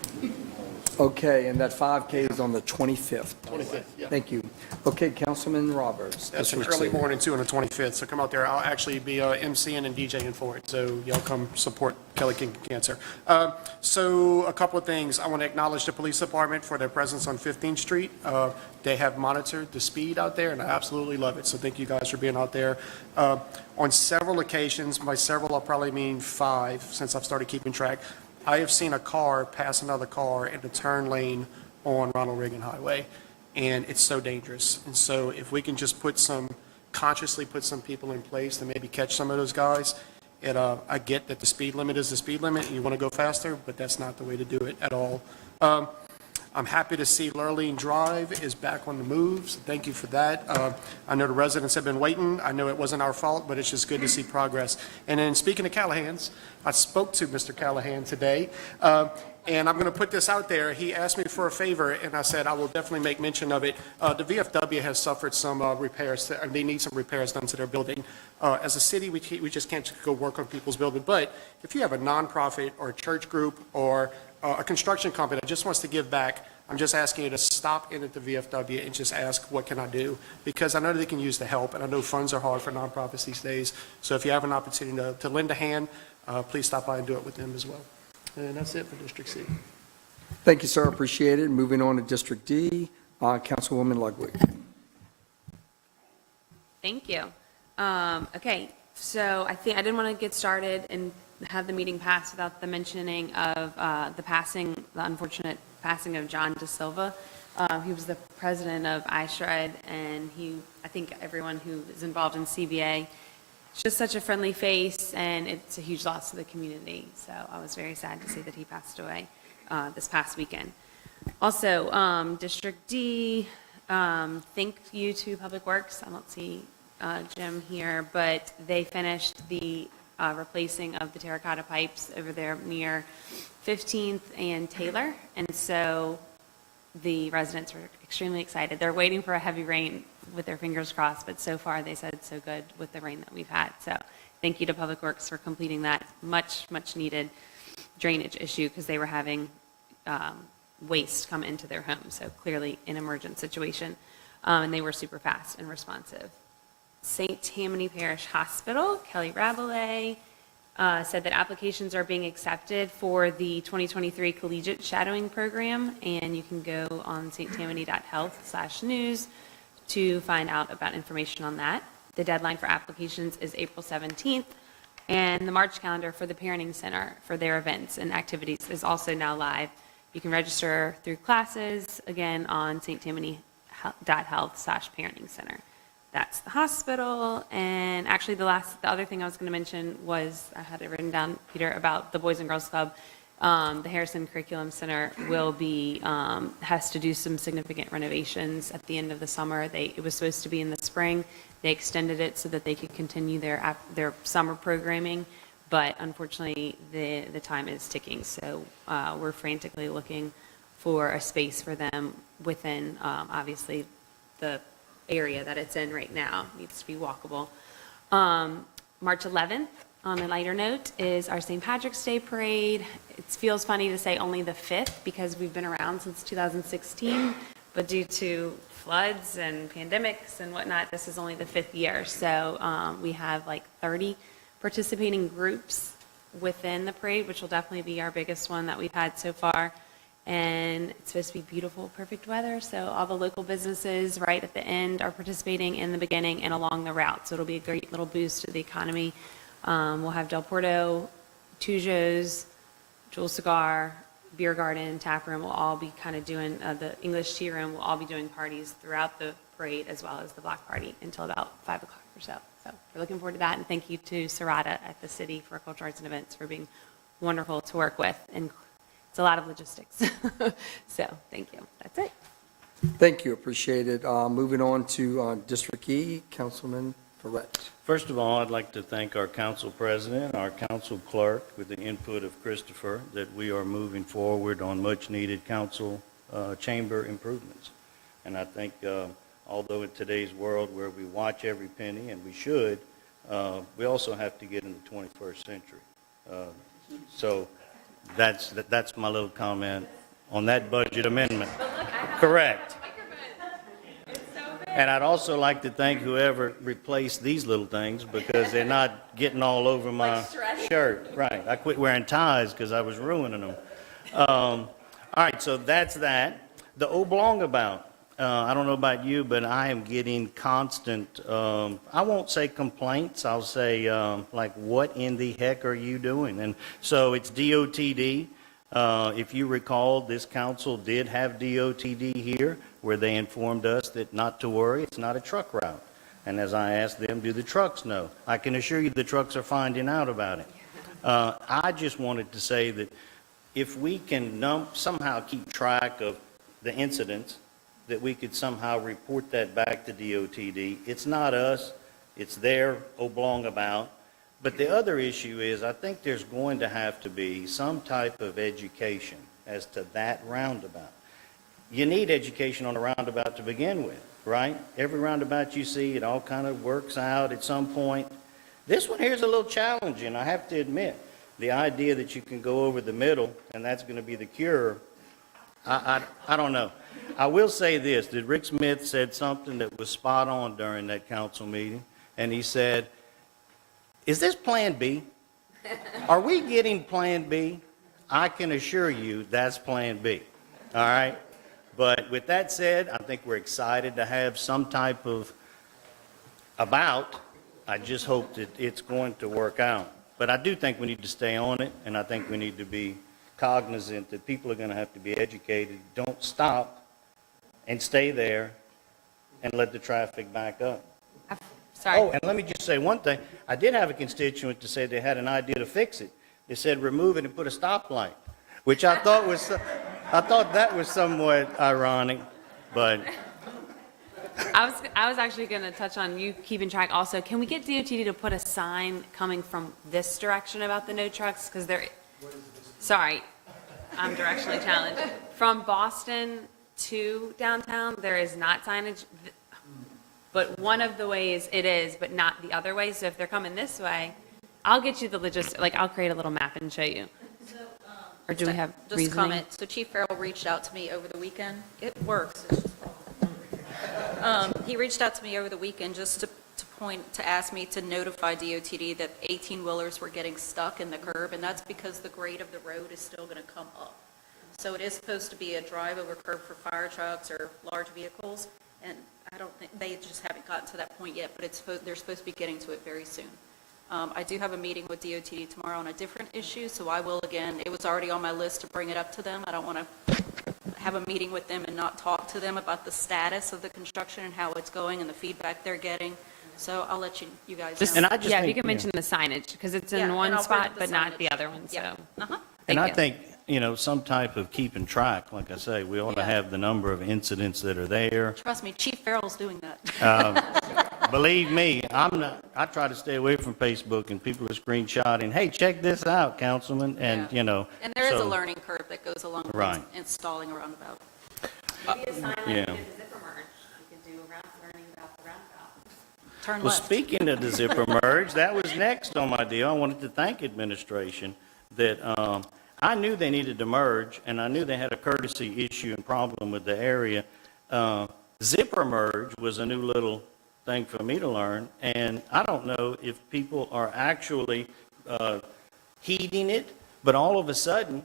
Okay, and that 5K is on the 25th. 25th, yeah. Thank you. Okay, Councilman Roberts. That's an District early C. morning too on the 25th, so come out there. I'll actually be emceeing and DJing for it, so y'all come support Kelly King Cancer. So a couple of things. I want to acknowledge the police department for their presence on 15th Street. They have monitored the speed out there, and I absolutely love it, so thank you guys for being out there. On several occasions, by several I'll probably mean 5 since I've started keeping track, I have seen a car pass another car in the turn lane on Ronald Reagan Highway, and it's so dangerous. And so if we can just consciously put some people in place to maybe catch some of those guys, I get that the speed limit is the speed limit, and you want to go faster, but that's not the way to do it at all. I'm happy to see Lurleen Drive is back on the move, so thank you for that. I know the residents have been waiting. I know it wasn't our fault, but it's just good to see progress. And then speaking of Callahan's, I spoke to Mr. Callahan today, and I'm going to put this out there. He asked me for a favor, and I said I will definitely make mention of it. The VFW has suffered some repairs. They need some repairs done to their building. As a city, we just can't go work on people's building. But if you have a nonprofit or a church group or a construction company that just wants to give back, I'm just asking you to stop in at the VFW and just ask, what can I do? Because I know they can use the help, and I know funds are hard for nonprofits these days. So if you have an opportunity to lend a hand, please stop by and do it with them as well. And that's it for District C. Thank you, sir. Appreciate it. Moving on to District D, Councilwoman Ludwig. Thank you. Okay, so I didn't want to get started and have the meeting pass without the mentioning of the unfortunate passing of John Da Silva. He was the president of iShred, and I think everyone who is involved in CBA, it's just such a friendly face, and it's a huge loss to the community. So I was very sad to see that he passed away this past weekend. Also, District D, thank you to Public Works. I don't see Jim here, but they finished the replacing of the terracotta pipes over there near 15th and Taylor. And so the residents are extremely excited. They're waiting for a heavy rain with their fingers crossed, but so far they said so good with the rain that we've had. So thank you to Public Works for completing that much needed drainage issue, because they were having waste come into their home. So clearly an emergent situation. And they were super fast and responsive. St. Tammany Parish Hospital, Kelly Rabelais, said that applications are being accepted for the 2023 Collegiate Shadowing Program, and you can go on sttammany.health/news to find out about information on that. The deadline for applications is April 17th, and the March calendar for the Parenting Center for their events and activities is also now live. You can register through classes, again, on Health/Parenting Center. That's the hospital. And actually, the other thing I was going to mention was, I had it written down, Peter, about the Boys and Girls Club. The Harrison Curriculum Center will be, has to do some significant renovations at the end of the summer. It was supposed to be in the spring. They extended it so that they could continue their summer programming, but unfortunately, the time is ticking. So we're frantically looking for a space for them within, obviously, the area that it's in right now. It needs to be walkable. March 11th, on a lighter note, is our St. Patrick's Day Parade. It feels funny to say only the 5th because we've been around since 2016, but due to floods and pandemics and whatnot, this is only the 5th year. So we have like 30 participating groups within the parade, which will definitely be our biggest one that we've had so far. And it's supposed to be beautiful, perfect weather. So all the local businesses right at the end are participating in the beginning and along the route. So it'll be a great little boost to the economy. We'll have Del Porto, Tujo's, Jewel Cigar, Beer Garden, Tap Room will all be kind of doing, the English Tea Room will all be doing parties throughout the parade as well as the block party until about 5 o'clock or so. So we're looking forward to that. And thank you to Serrata at the City for Cultural Arts and Events for being wonderful to work with. And it's a lot of logistics. So thank you. That's it. Thank you, appreciate it. Moving on to District E, Councilman Ferret. First of all, I'd like to thank our council president, our council clerk, with the input of Christopher, that we are moving forward on much-needed council chamber improvements. And I think, although in today's world where we watch every penny, and we should, we also have to get in the 21st century. So that's my little comment on that budget amendment. Correct. And I'd also like to thank whoever replaced these little things because they're not getting all over my shirt. Right. I quit wearing ties because I was ruining them. All right, so that's that. The Oblongabout. I don't know about you, but I am getting constant, I won't say complaints, I'll say, like, what in the heck are you doing? And so it's DOTD. If you recall, this council did have DOTD here, where they informed us that not to worry, it's not a truck route. And as I asked them, do the trucks know? I can assure you the trucks are finding out about it. I just wanted to say that if we can somehow keep track of the incidents, that we could somehow report that back to DOTD. It's not us, it's their Oblongabout. But the other issue is I think there's going to have to be some type of education as to that roundabout. You need education on a roundabout to begin with, right? Every roundabout you see, it all kind of works out at some point. This one here is a little challenging, I have to admit. The idea that you can go over the middle and that's going to be the cure, I don't know. I will say this, that Rick Smith said something that was spot on during that council meeting, and he said, is this Plan B? Are we getting Plan B? I can assure you that's Plan B, all right? But with that said, I think we're excited to have some type of I just hope that it's going to work out. But I do think we need to stay on it, and I think we need to be cognizant that people are going to have to be educated. Don't stop and stay there and let the traffic back up. Sorry. Oh, and let me just say one thing. I did have a constituent to say they had an idea to fix it. They said remove it and put a stoplight, which I thought that was somewhat ironic, but. I was actually going to touch on you keeping track also. Can we get DOTD to put a sign coming from this direction about the no trucks? Because sorry, I'm directionally challenged. From Boston to downtown, there is not signage, but one of the ways it is, but not the other way. So if they're coming this way, I'll get you the logistics, like I'll create a little map and show you. So, Or do we have just reasoning? comment. So Chief Farrell reached out to me over the weekend. It works. He reached out to me over the weekend just to ask me to notify DOTD that 18-wheelers were getting stuck in the curb, and that's because the grade of the road is still going to come up. So it is supposed to be a drive-over curb for fire trucks or large vehicles, and I don't think, they just haven't gotten to that point yet, but they're supposed to be getting to it very soon. I do have a meeting with DOTD tomorrow on a different issue, so I will again, it was already on my list to bring it up to them. I don't want to have a meeting with them and not talk to them about the status of the construction and how it's going and the feedback they're getting. So I'll let you guys know. And I just Yeah, if think, you can mention the signage, because it's Yeah, in and one I'll bring spot, up the but not signage. the other one, so. Yeah. Uh-huh. and Thank I you. think, some type of keeping track, like I say, we ought to Yeah. have the number of incidents that are there. Trust me, Chief Farrell's doing that. Believe me, I try to stay away from Facebook and people are screenshotting, hey, check this out, councilman, and, Yeah. And there is a so- learning curve that goes along with Right. installing a roundabout. Maybe a sign like yeah. the zipper merge, you could do around learning about the roundabout. Turn Well, left. speaking of the zipper merge, that was next on my deal. I wanted to thank administration that I knew they needed to merge, and I knew they had a courtesy issue and problem with the area. Zipper merge was a new little thing for me to learn, and I don't know if people are actually heeding it, but all of a sudden,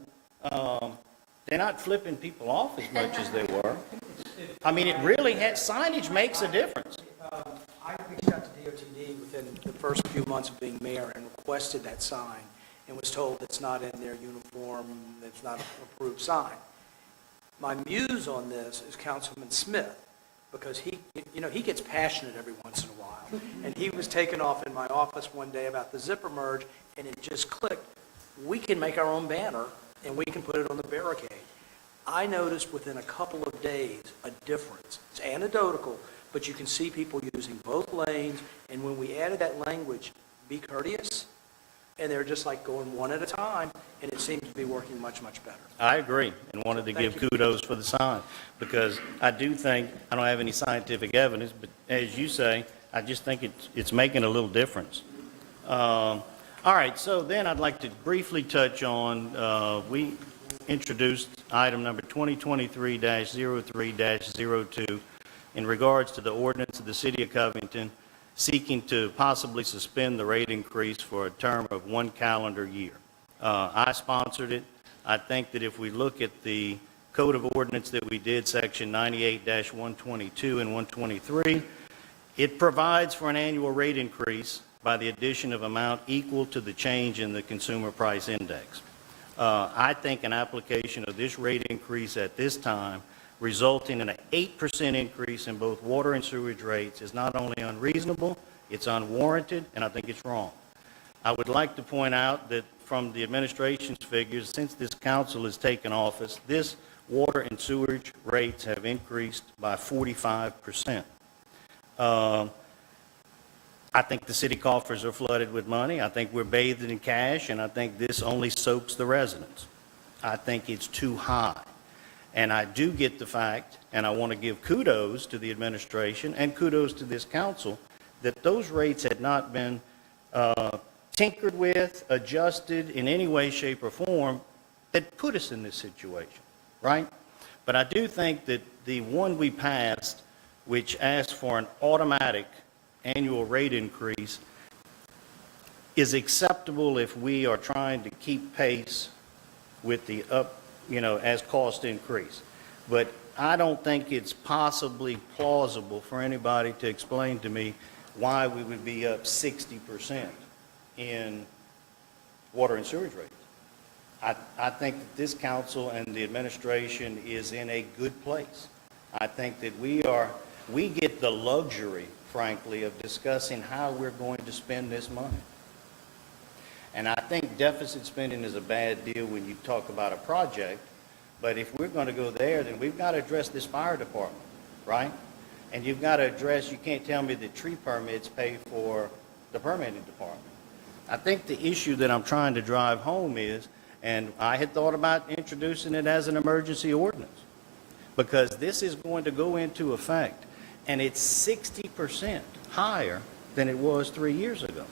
they're not flipping people off as much as they were. I mean, it really has, signage makes a difference. I reached out to DOTD within the first few months of being mayor and requested that sign and was told it's not in their uniform, it's not an approved sign. My muse on this is Councilman Smith, because he gets passionate every once in a while. And he was taken off in my office one day about the zipper merge, and it just clicked. We can make our own banner, and we can put it on the barricade. I noticed within a couple of days a difference. It's anecdotal, but you can see people using both lanes, and when we added that language, be courteous, and they're just like going one at a time, and it seems to be working much, much better. I agree, and wanted to Thank give you. kudos for the sign, because I do think, I don't have any scientific evidence, but as you say, I just think it's making a little difference. All right, so then I'd like to briefly touch on, we introduced item number 2023-03-02 in regards to the ordinance of the City of Covington seeking to possibly suspend the rate increase for a term of 1 calendar year. I sponsored it. I think that if we look at the Code of Ordinance that we did, Section 98-122 and 123, it provides for an annual rate increase by the addition of amount equal to the change in the Consumer Price Index. I think an application of this rate increase at this time, resulting in an 8% increase in both water and sewage rates, is not only unreasonable, it's unwarranted, and I think it's wrong. I would like to point out that from the administration's figures, since this council has taken office, this water and sewage rates have increased by 45%. I think the city coffers are flooded with money. I think we're bathed in cash, and I think this only soaks the residents. I think it's too high. And I do get the fact, and I want to give kudos to the administration and kudos to this council, that those rates had not been tinkered with, adjusted in any way, shape, or form that put us in this situation, right? But I do think that the one we passed, which asked for an automatic annual rate increase, is acceptable if we are trying to keep pace with the as costs increase. But I don't think it's possibly plausible for anybody to explain to me why we would be up 60% in water and sewage rates. I think that this council and the administration is in a good place. I think that we get the luxury, frankly, of discussing how we're going to spend this money. And I think deficit spending is a bad deal when you talk about a project, but if we're going to go there, then we've got to address this fire department, right? And you've got to address, you can't tell me that tree permits pay for the permitting department. I think the issue that I'm trying to drive home is, and I had thought about introducing it as an emergency ordinance, because this is going to go into effect, and it's 60% higher than it was 3 years ago.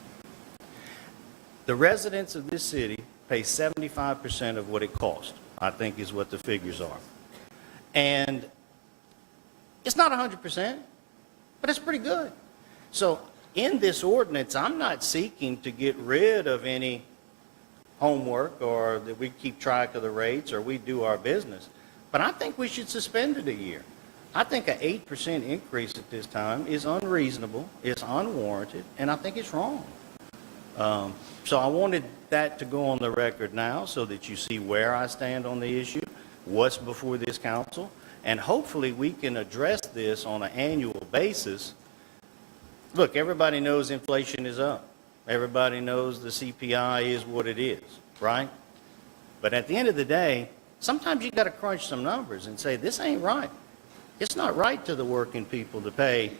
The residents of this city pay 75% of what it costs, I think is what the figures are. And it's not 100%, but it's pretty good. So in this ordinance, I'm not seeking to get rid of any homework or that we keep track of the rates or we do our business, but I think we should suspend it a year. I think an 8% increase at this time is unreasonable, it's unwarranted, and I think it's wrong. So I wanted that to go on the record now so that you see where I stand on the issue. what's before this council, and hopefully we can address this on an annual basis. Look, everybody knows inflation is up. Everybody knows the CPI is what it is, right? But at the end of the day, sometimes you got to crunch some numbers and say, this ain't right. It's not right to the working people to pay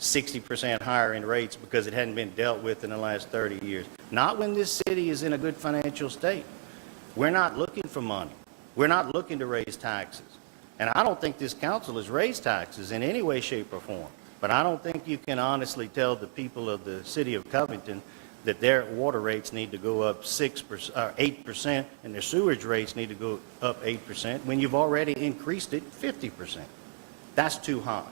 60% higher in rates because it hadn't been dealt with in the last 30 years. Not when this city is in a good financial state. We're not looking for money. We're not looking to raise taxes. And I don't think this council has raised taxes in any way, shape, or form. But I don't think you can honestly tell the people of the city of Covington that their water rates need to go up 8% and their sewage rates need to go up 8% when you've already increased it 50%. That's too high.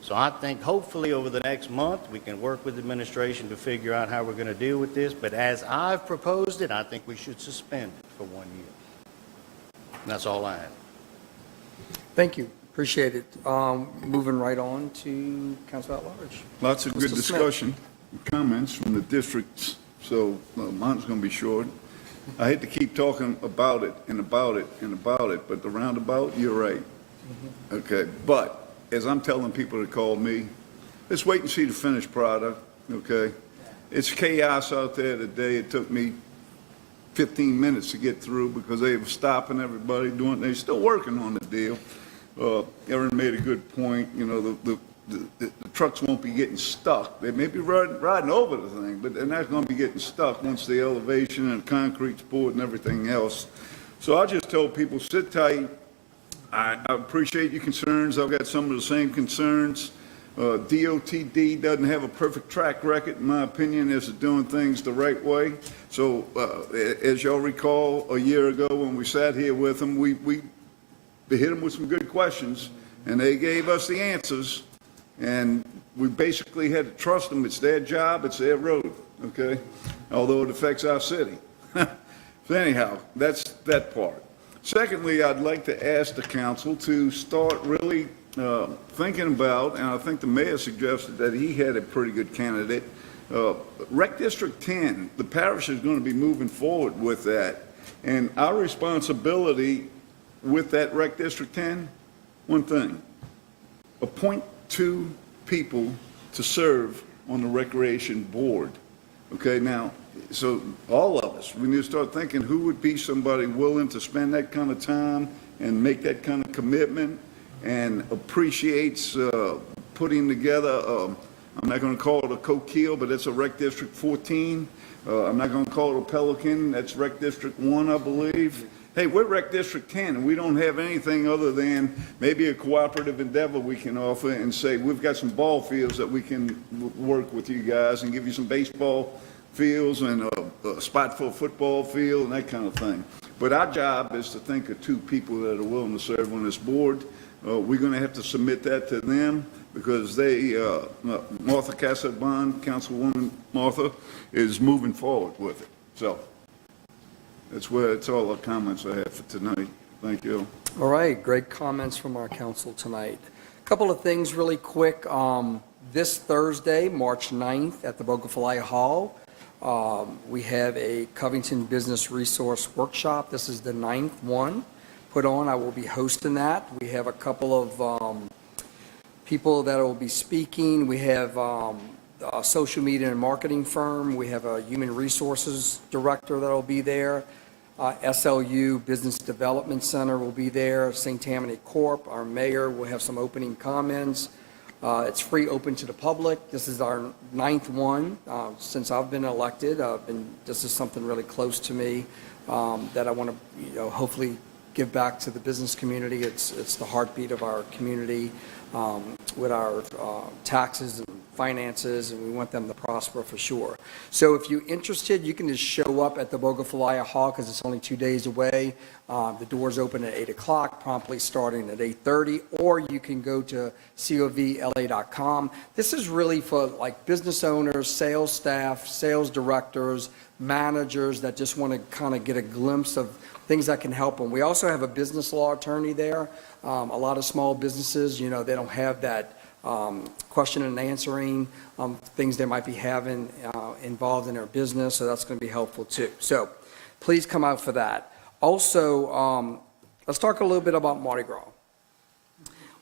So I think hopefully over the next month, we can work with the administration to figure out how we're going to deal with this. But as I've proposed it, I think we should suspend it for 1 year. And that's all I have. Thank you. Appreciate it. Moving right on to Council at Large. Lots of good Mr. Smith. discussion, and comments from the districts, so mine's going to be short. I hate to keep talking about it and about it and about it, but the roundabout, you're right. Okay, but as I'm telling people that call me, let's wait and see the finished product, okay? It's chaos out there today. It took me 15 minutes to get through because they were stopping everybody doing, they're still working on the deal. Aaron made a good point, you know, the trucks won't be getting stuck. They may be riding over the thing, but they're not going to be getting stuck once the elevation and concrete's poured and everything else. So I just tell people, sit tight. I appreciate your concerns. I've got some of the same concerns. DOTD doesn't have a perfect track record, in my opinion, as to doing things the right way. So as y'all recall, a year ago when we sat here with them, we hit them with some good questions, and they gave us the answers, and we basically had to trust them. It's their job, it's their road, okay? Although it affects our city. So anyhow, that's that part. Secondly, I'd like to ask the council to start really thinking about, and I think the mayor suggested that he had a pretty good candidate, Rec District 10, the parish is going to be moving forward with that. And our responsibility with that Rec District 10, one thing, appoint 2 people to serve on the Recreation Board. Okay, now, so all of us, we need to start thinking who would be somebody willing to spend that kind of time and make that kind of commitment and appreciates putting together, I'm not going to call it a Coquille, but it's a Rec District 14. I'm not going to call it a Pelican, that's Rec District 1, I believe. Hey, we're Rec District 10, and we don't have anything other than maybe a cooperative endeavor we can offer and say, we've got some ball fields that we can work with you guys and give you some baseball fields and a spot for a football field and that kind of thing. But our job is to think of 2 people that are willing to serve on this board. We're going to have to submit that to them because they, Martha Casadban, Councilwoman Martha, is moving forward with it. So that's all the comments I have for tonight. Thank you. All right, great comments from our council tonight. A couple of things really quick. This Thursday, March 9th, at the Bogafalaya Hall, we have a Covington Business Resource Workshop. This is the 9th one put on. I will be hosting that. We have a couple of people that will be speaking. We have a social media and marketing firm. We have a human resources director that will be there. SLU Business Development Center will be there. St. Tammany Corp., our mayor, will have some opening comments. It's free, open to the public. This is our 9th one since I've been elected. This is something really close to me that I want to, hopefully give back to the business community. It's the heartbeat of our community with our taxes and finances, and we want them to prosper for sure. So if you're interested, you can just show up at the Bogafalaya Hall because it's only 2 days away. The doors open at 8 o'clock, promptly starting at 8:30, or you can go to covla.com. This is really for like business owners, sales staff, sales directors, managers that just want to kind of get a glimpse of things that can help them. We also have a business law attorney there. A lot of small businesses, they don't have that question and answering things they might be having involved in their business, so that's going to be helpful too. So please come out for that. Also, Let's talk a little bit about Mardi Gras.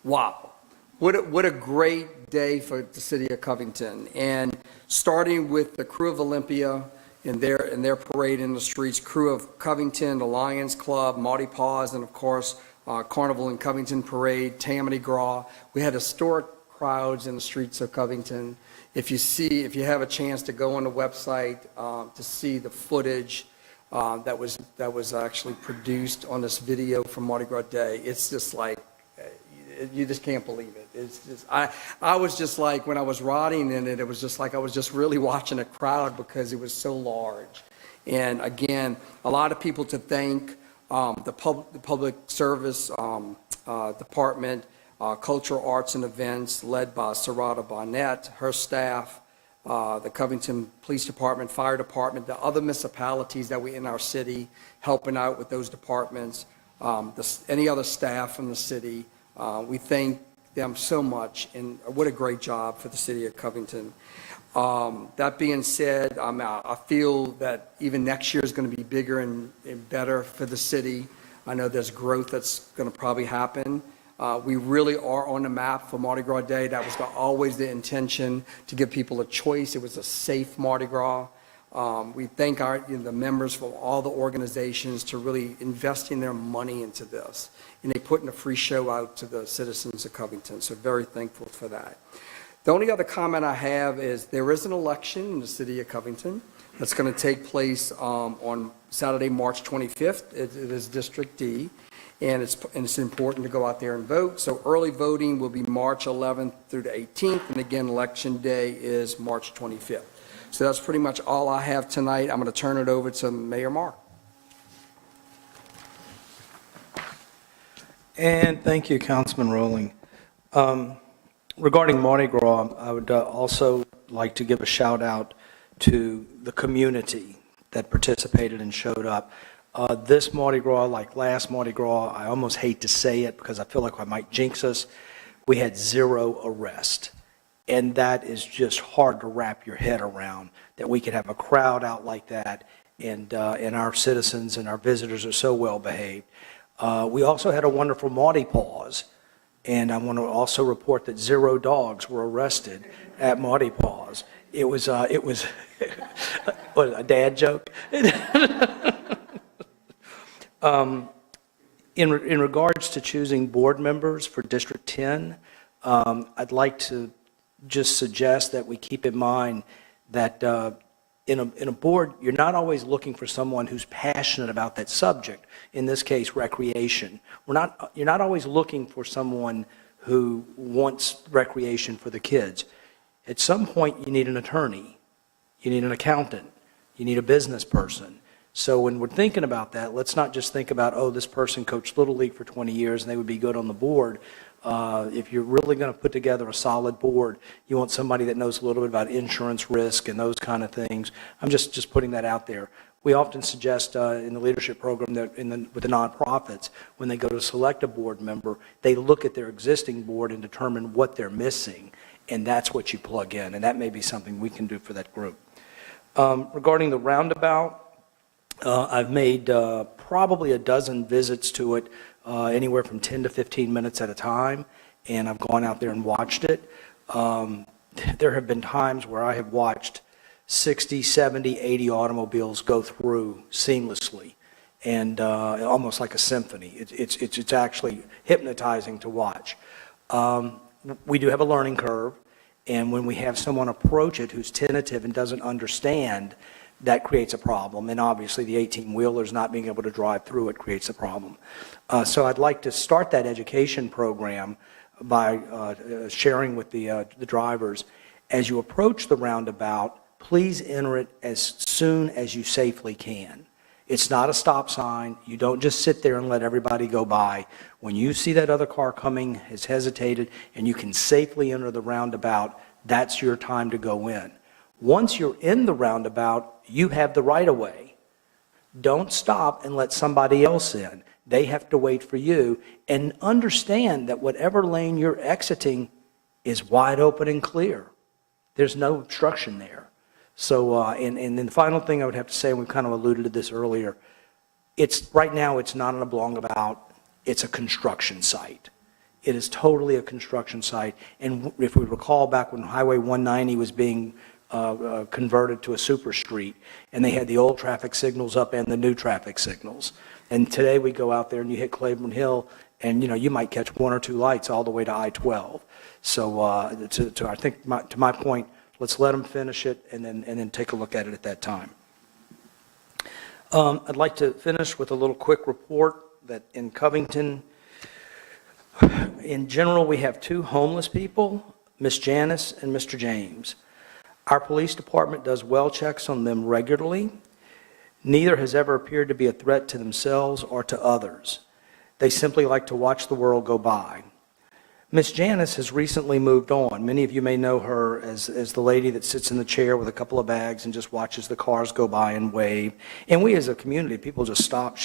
Wow, what a great day for the city of Covington. And starting with the Crew of Olympia and their parade in the streets, Crew of Covington, the Lions Club, Mardi Paws, and of course, Carnival in Covington Parade, Tammany Gras. We had historic crowds in the streets of Covington. If you have a chance to go on the website to see the footage that was actually produced on this video from Mardi Gras Day, it's just like, you just can't believe it. It's just, I was just like, when I was riding in it, it was just like I was just really watching a crowd because it was so large. And again, a lot of people to thank, the public service department, cultural arts and events led by Sarada Barnett, her staff, the Covington Police Department, Fire Department, the other municipalities that were in our city helping out with those departments, any other staff from the city. We thank them so much, and what a great job for the city of Covington. That being said, I feel that even next year is going to be bigger and better for the city. I know there's growth that's going to probably happen. We really are on the map for Mardi Gras Day. That was always the intention, to give people a choice. It was a safe Mardi Gras. We thank the members from all the organizations to really investing their money into this. And they putting a free show out to the citizens of Covington. So very thankful for that. The only other comment I have is there is an election in the city of Covington that's going to take place on Saturday, March 25th. It is District D. And it's important to go out there and vote. So early voting will be March 11th through the 18th. And again, Election Day is March 25th. So that's pretty much all I have tonight. I'm going to turn it over to Mayor Mark. And thank you, Councilman Rowling. Regarding Mardi Gras, I would also like to give a shout out to the community that participated and showed up. This Mardi Gras, like last Mardi Gras, I almost hate to say it because I feel like I might jinx us, we had 0 arrests. And that is just hard to wrap your head around, that we could have a crowd out like that, and our citizens and our visitors are so well behaved. We also had a wonderful Mardi Paws, and I want to also report that 0 dogs were arrested at Mardi Paws. It was what, a dad joke? In regards to choosing board members for District 10, I'd like to just suggest that we keep in mind that in a board, you're not always looking for someone who's passionate about that subject, in this case, recreation. You're not always looking for someone who wants recreation for the kids. At some point, you need an attorney, you need an accountant, you need a business person. So when we're thinking about that, let's not just think about, oh, this person coached Little League for 20 years and they would be good on the board. If you're really going to put together a solid board, you want somebody that knows a little bit about insurance risk and those kind of things. I'm just putting that out there. We often suggest in the leadership program that with the nonprofits, when they go to select a board member, they look at their existing board and determine what they're missing, and that's what you plug in, and that may be something we can do for that group. Regarding the roundabout, I've made probably a dozen visits to it, anywhere from 10 to 15 minutes at a time, and I've gone out there and watched it. There have been times where I have watched 60, 70, 80 automobiles go through seamlessly, and almost like a symphony. It's actually hypnotizing to watch. We do have a learning curve, and when we have someone approach it who's tentative and doesn't understand, that creates a problem, and obviously the 18-wheelers not being able to drive through it creates a problem. So I'd like to start that education program by sharing with the drivers, as you approach the roundabout, please enter it as soon as you safely can. It's not a stop sign. You don't just sit there and let everybody go by. When you see that other car coming, has hesitated, and you can safely enter the roundabout, that's your time to go in. Once you're in the roundabout, you have the right-of-way. Don't stop and let somebody else in. They have to wait for you, and understand that whatever lane you're exiting is wide open and clear. There's no obstruction there. So, and then the final thing I would have to say, and we kind of alluded to this earlier, right now it's not an oblongabout. it's a construction site. It is totally a construction site. And if we recall back when Highway 190 was being converted to a super street, and they had the old traffic signals up and the new traffic signals. And today we go out there and you hit Claiborne Hill, and you might catch one or two lights all the way to I-12. So I think to my point, let's let them finish it and then take a look at it at that time. I'd like to finish with a little quick report that in Covington, in general, we have two homeless people, Miss Janice and Mr. James. Our police department does well checks on them regularly. Neither has ever appeared to be a threat to themselves or to others. They simply like to watch the world go by. Miss Janice has recently moved on. Many of you may know her as the lady that sits in the chair with a couple of bags and just watches the cars go by and wave. And we as a community, people just stop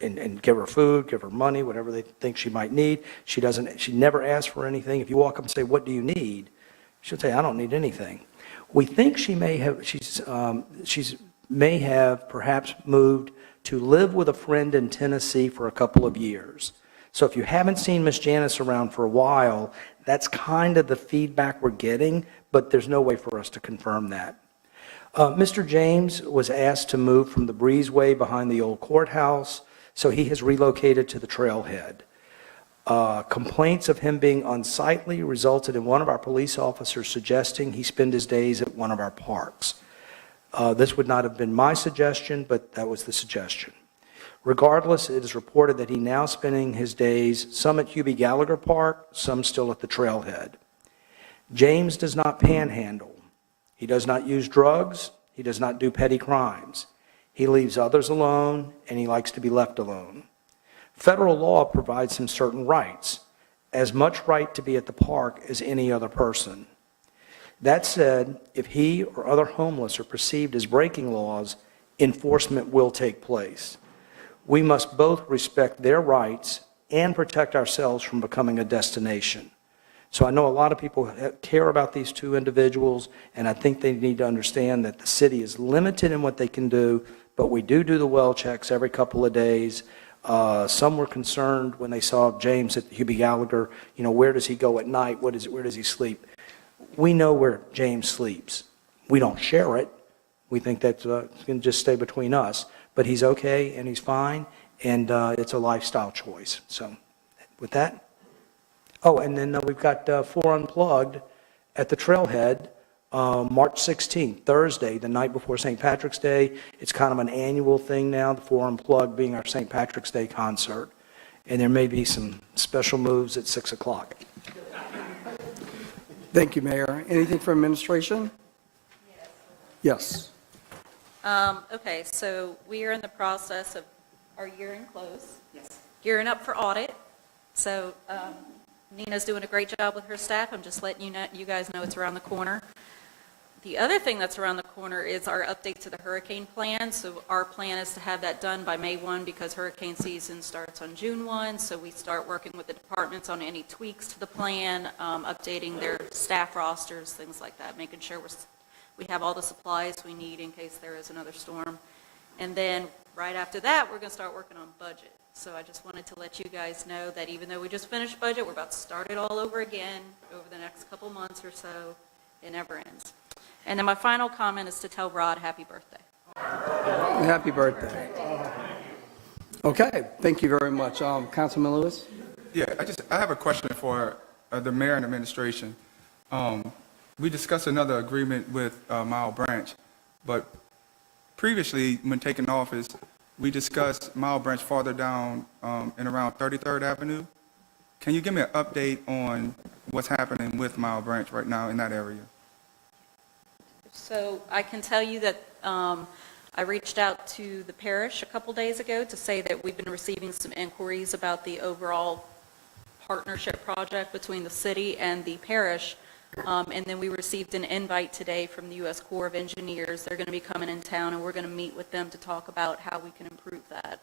and give her food, give her money, whatever they think she might need. She never asks for anything. If you walk up and say, "What do you need?" she'll say, "I don't need anything." We think she may have perhaps moved to live with a friend in Tennessee for a couple of years. So if you haven't seen Miss Janice around for a while, that's kind of the feedback we're getting, but there's no way for us to confirm that. Mr. James was asked to move from the breezeway behind the old courthouse, so he has relocated to the trailhead. Complaints of him being unsightly resulted in one of our police officers suggesting he spend his days at one of our parks. This would not have been my suggestion, but that was the suggestion. Regardless, it is reported that he now spending his days some at Hubie Gallagher Park, some still at the trailhead. James does not panhandle. He does not use drugs. He does not do petty crimes. He leaves others alone, and he likes to be left alone. Federal law provides him certain rights, as much right to be at the park as any other person. That said, if he or other homeless are perceived as breaking laws, enforcement will take place. We must both respect their rights and protect ourselves from becoming a destination. So I know a lot of people care about these two individuals, and I think they need to understand that the city is limited in what they can do, but we do the well checks every couple of days. Some were concerned when they saw James at Hubie Gallagher, where does he go at night? Where does he sleep? We know where James sleeps. We don't share it. We think that's going to just stay between us. But he's okay and he's fine, and it's a lifestyle choice. So with that. Oh, and then we've got 4 Unplugged at the Trailhead, March 16th, Thursday, the night before St. Patrick's Day. It's kind of an annual thing now, the 4 Unplugged being our St. Patrick's Day concert. And there may be some special moves at 6 o'clock. Thank you, Mayor. Anything from administration? Yes. Okay, so we are in the process of our year-end close. Yes. Gearing up for audit. So Nina's doing a great job with her staff. I'm just letting you guys know it's around the corner. The other thing that's around the corner is our update to the hurricane plan. So our plan is to have that done by May 1 because hurricane season starts on June 1. So we start working with the departments on any tweaks to the plan, updating their staff rosters, things like that, making sure we have all the supplies we need in case there is another storm. And then right after that, we're going to start working on budget. So I just wanted to let you guys know that even though we just finished budget, we're about to start it all over again over the next couple months or so. It never ends. And then my final comment is to tell Rod happy birthday. Happy birthday. Okay, thank you very much. Councilman Lewis? Yeah, I have a question for the mayor and administration. We discussed another agreement with Mile Branch, but previously, when taking office, we discussed Mile Branch farther down and around 33rd Avenue. Can you give me an update on what's happening with Mile Branch right now in that area? So I can tell you that I reached out to the parish a couple days ago to say that we've been receiving some inquiries about the overall partnership project between the city and the parish. And then we received an invite today from the U.S. Corps of Engineers. They're going to be coming in town, and we're going to meet with them to talk about how we can improve that.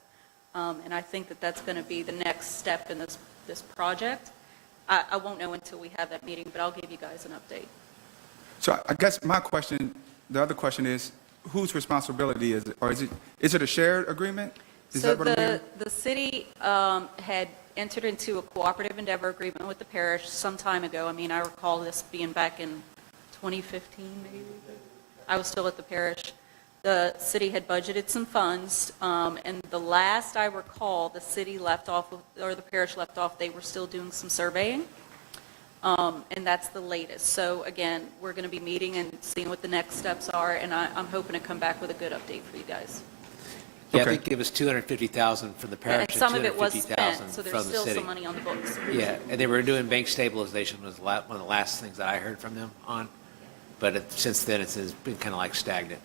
And I think that that's going to be the next step in this project. I won't know until we have that meeting, but I'll give you guys an update. So I guess the other question is, whose responsibility is it? Or is it a shared agreement? Is So that what I'm hearing? the city had entered into a cooperative endeavor agreement with the parish some time ago. I mean, I recall this being back in 2015, maybe. I was still at the parish. The city had budgeted some funds, and the last I recall, the city left off, or the parish left off, they were still doing some surveying, and that's the latest. So again, we're going to be meeting and seeing what the next steps are, and I'm hoping to come back with a good update for you guys. Yeah, I Okay. think it was 250,000 from the parish And and some of it was 250,000 spent, so from there's the still city. some money on the books. Yeah, and they were doing bank stabilization was one of the last things that I heard from them on, but since then, it's been kind of like stagnant.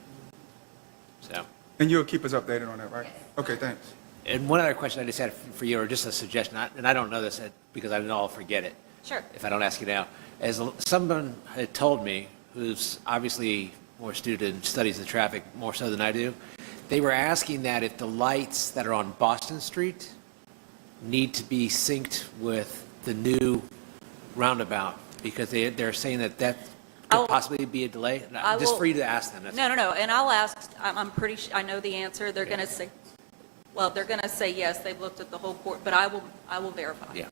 So, And you'll keep us updated on that, right? Okay, thanks. and one other question I just had for you, or just a suggestion, and I don't know this because I know I'll forget it Sure. if I don't ask you now. As someone had told me, who's obviously more astute and studies the traffic more so than I do, they were asking that if the lights that are on Boston Street need to be synced with the new roundabout, because they're saying that I'll- could possibly be a delay. I Just will- for you to ask them. That's No, and I'll ask, I'm pretty sure, I know the answer. They're going to say, well, they're going to say yes, they've looked at the whole court, but I will verify. Yeah.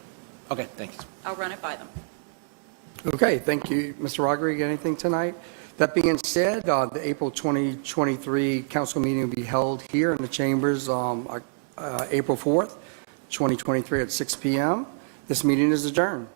Okay, thanks. I'll run it by them. Okay, thank you. Mr. Rodriguez, anything tonight? That being said, the April 2023 council meeting will be held here in the chambers April 4th, 2023 at 6 p.m. This meeting is adjourned.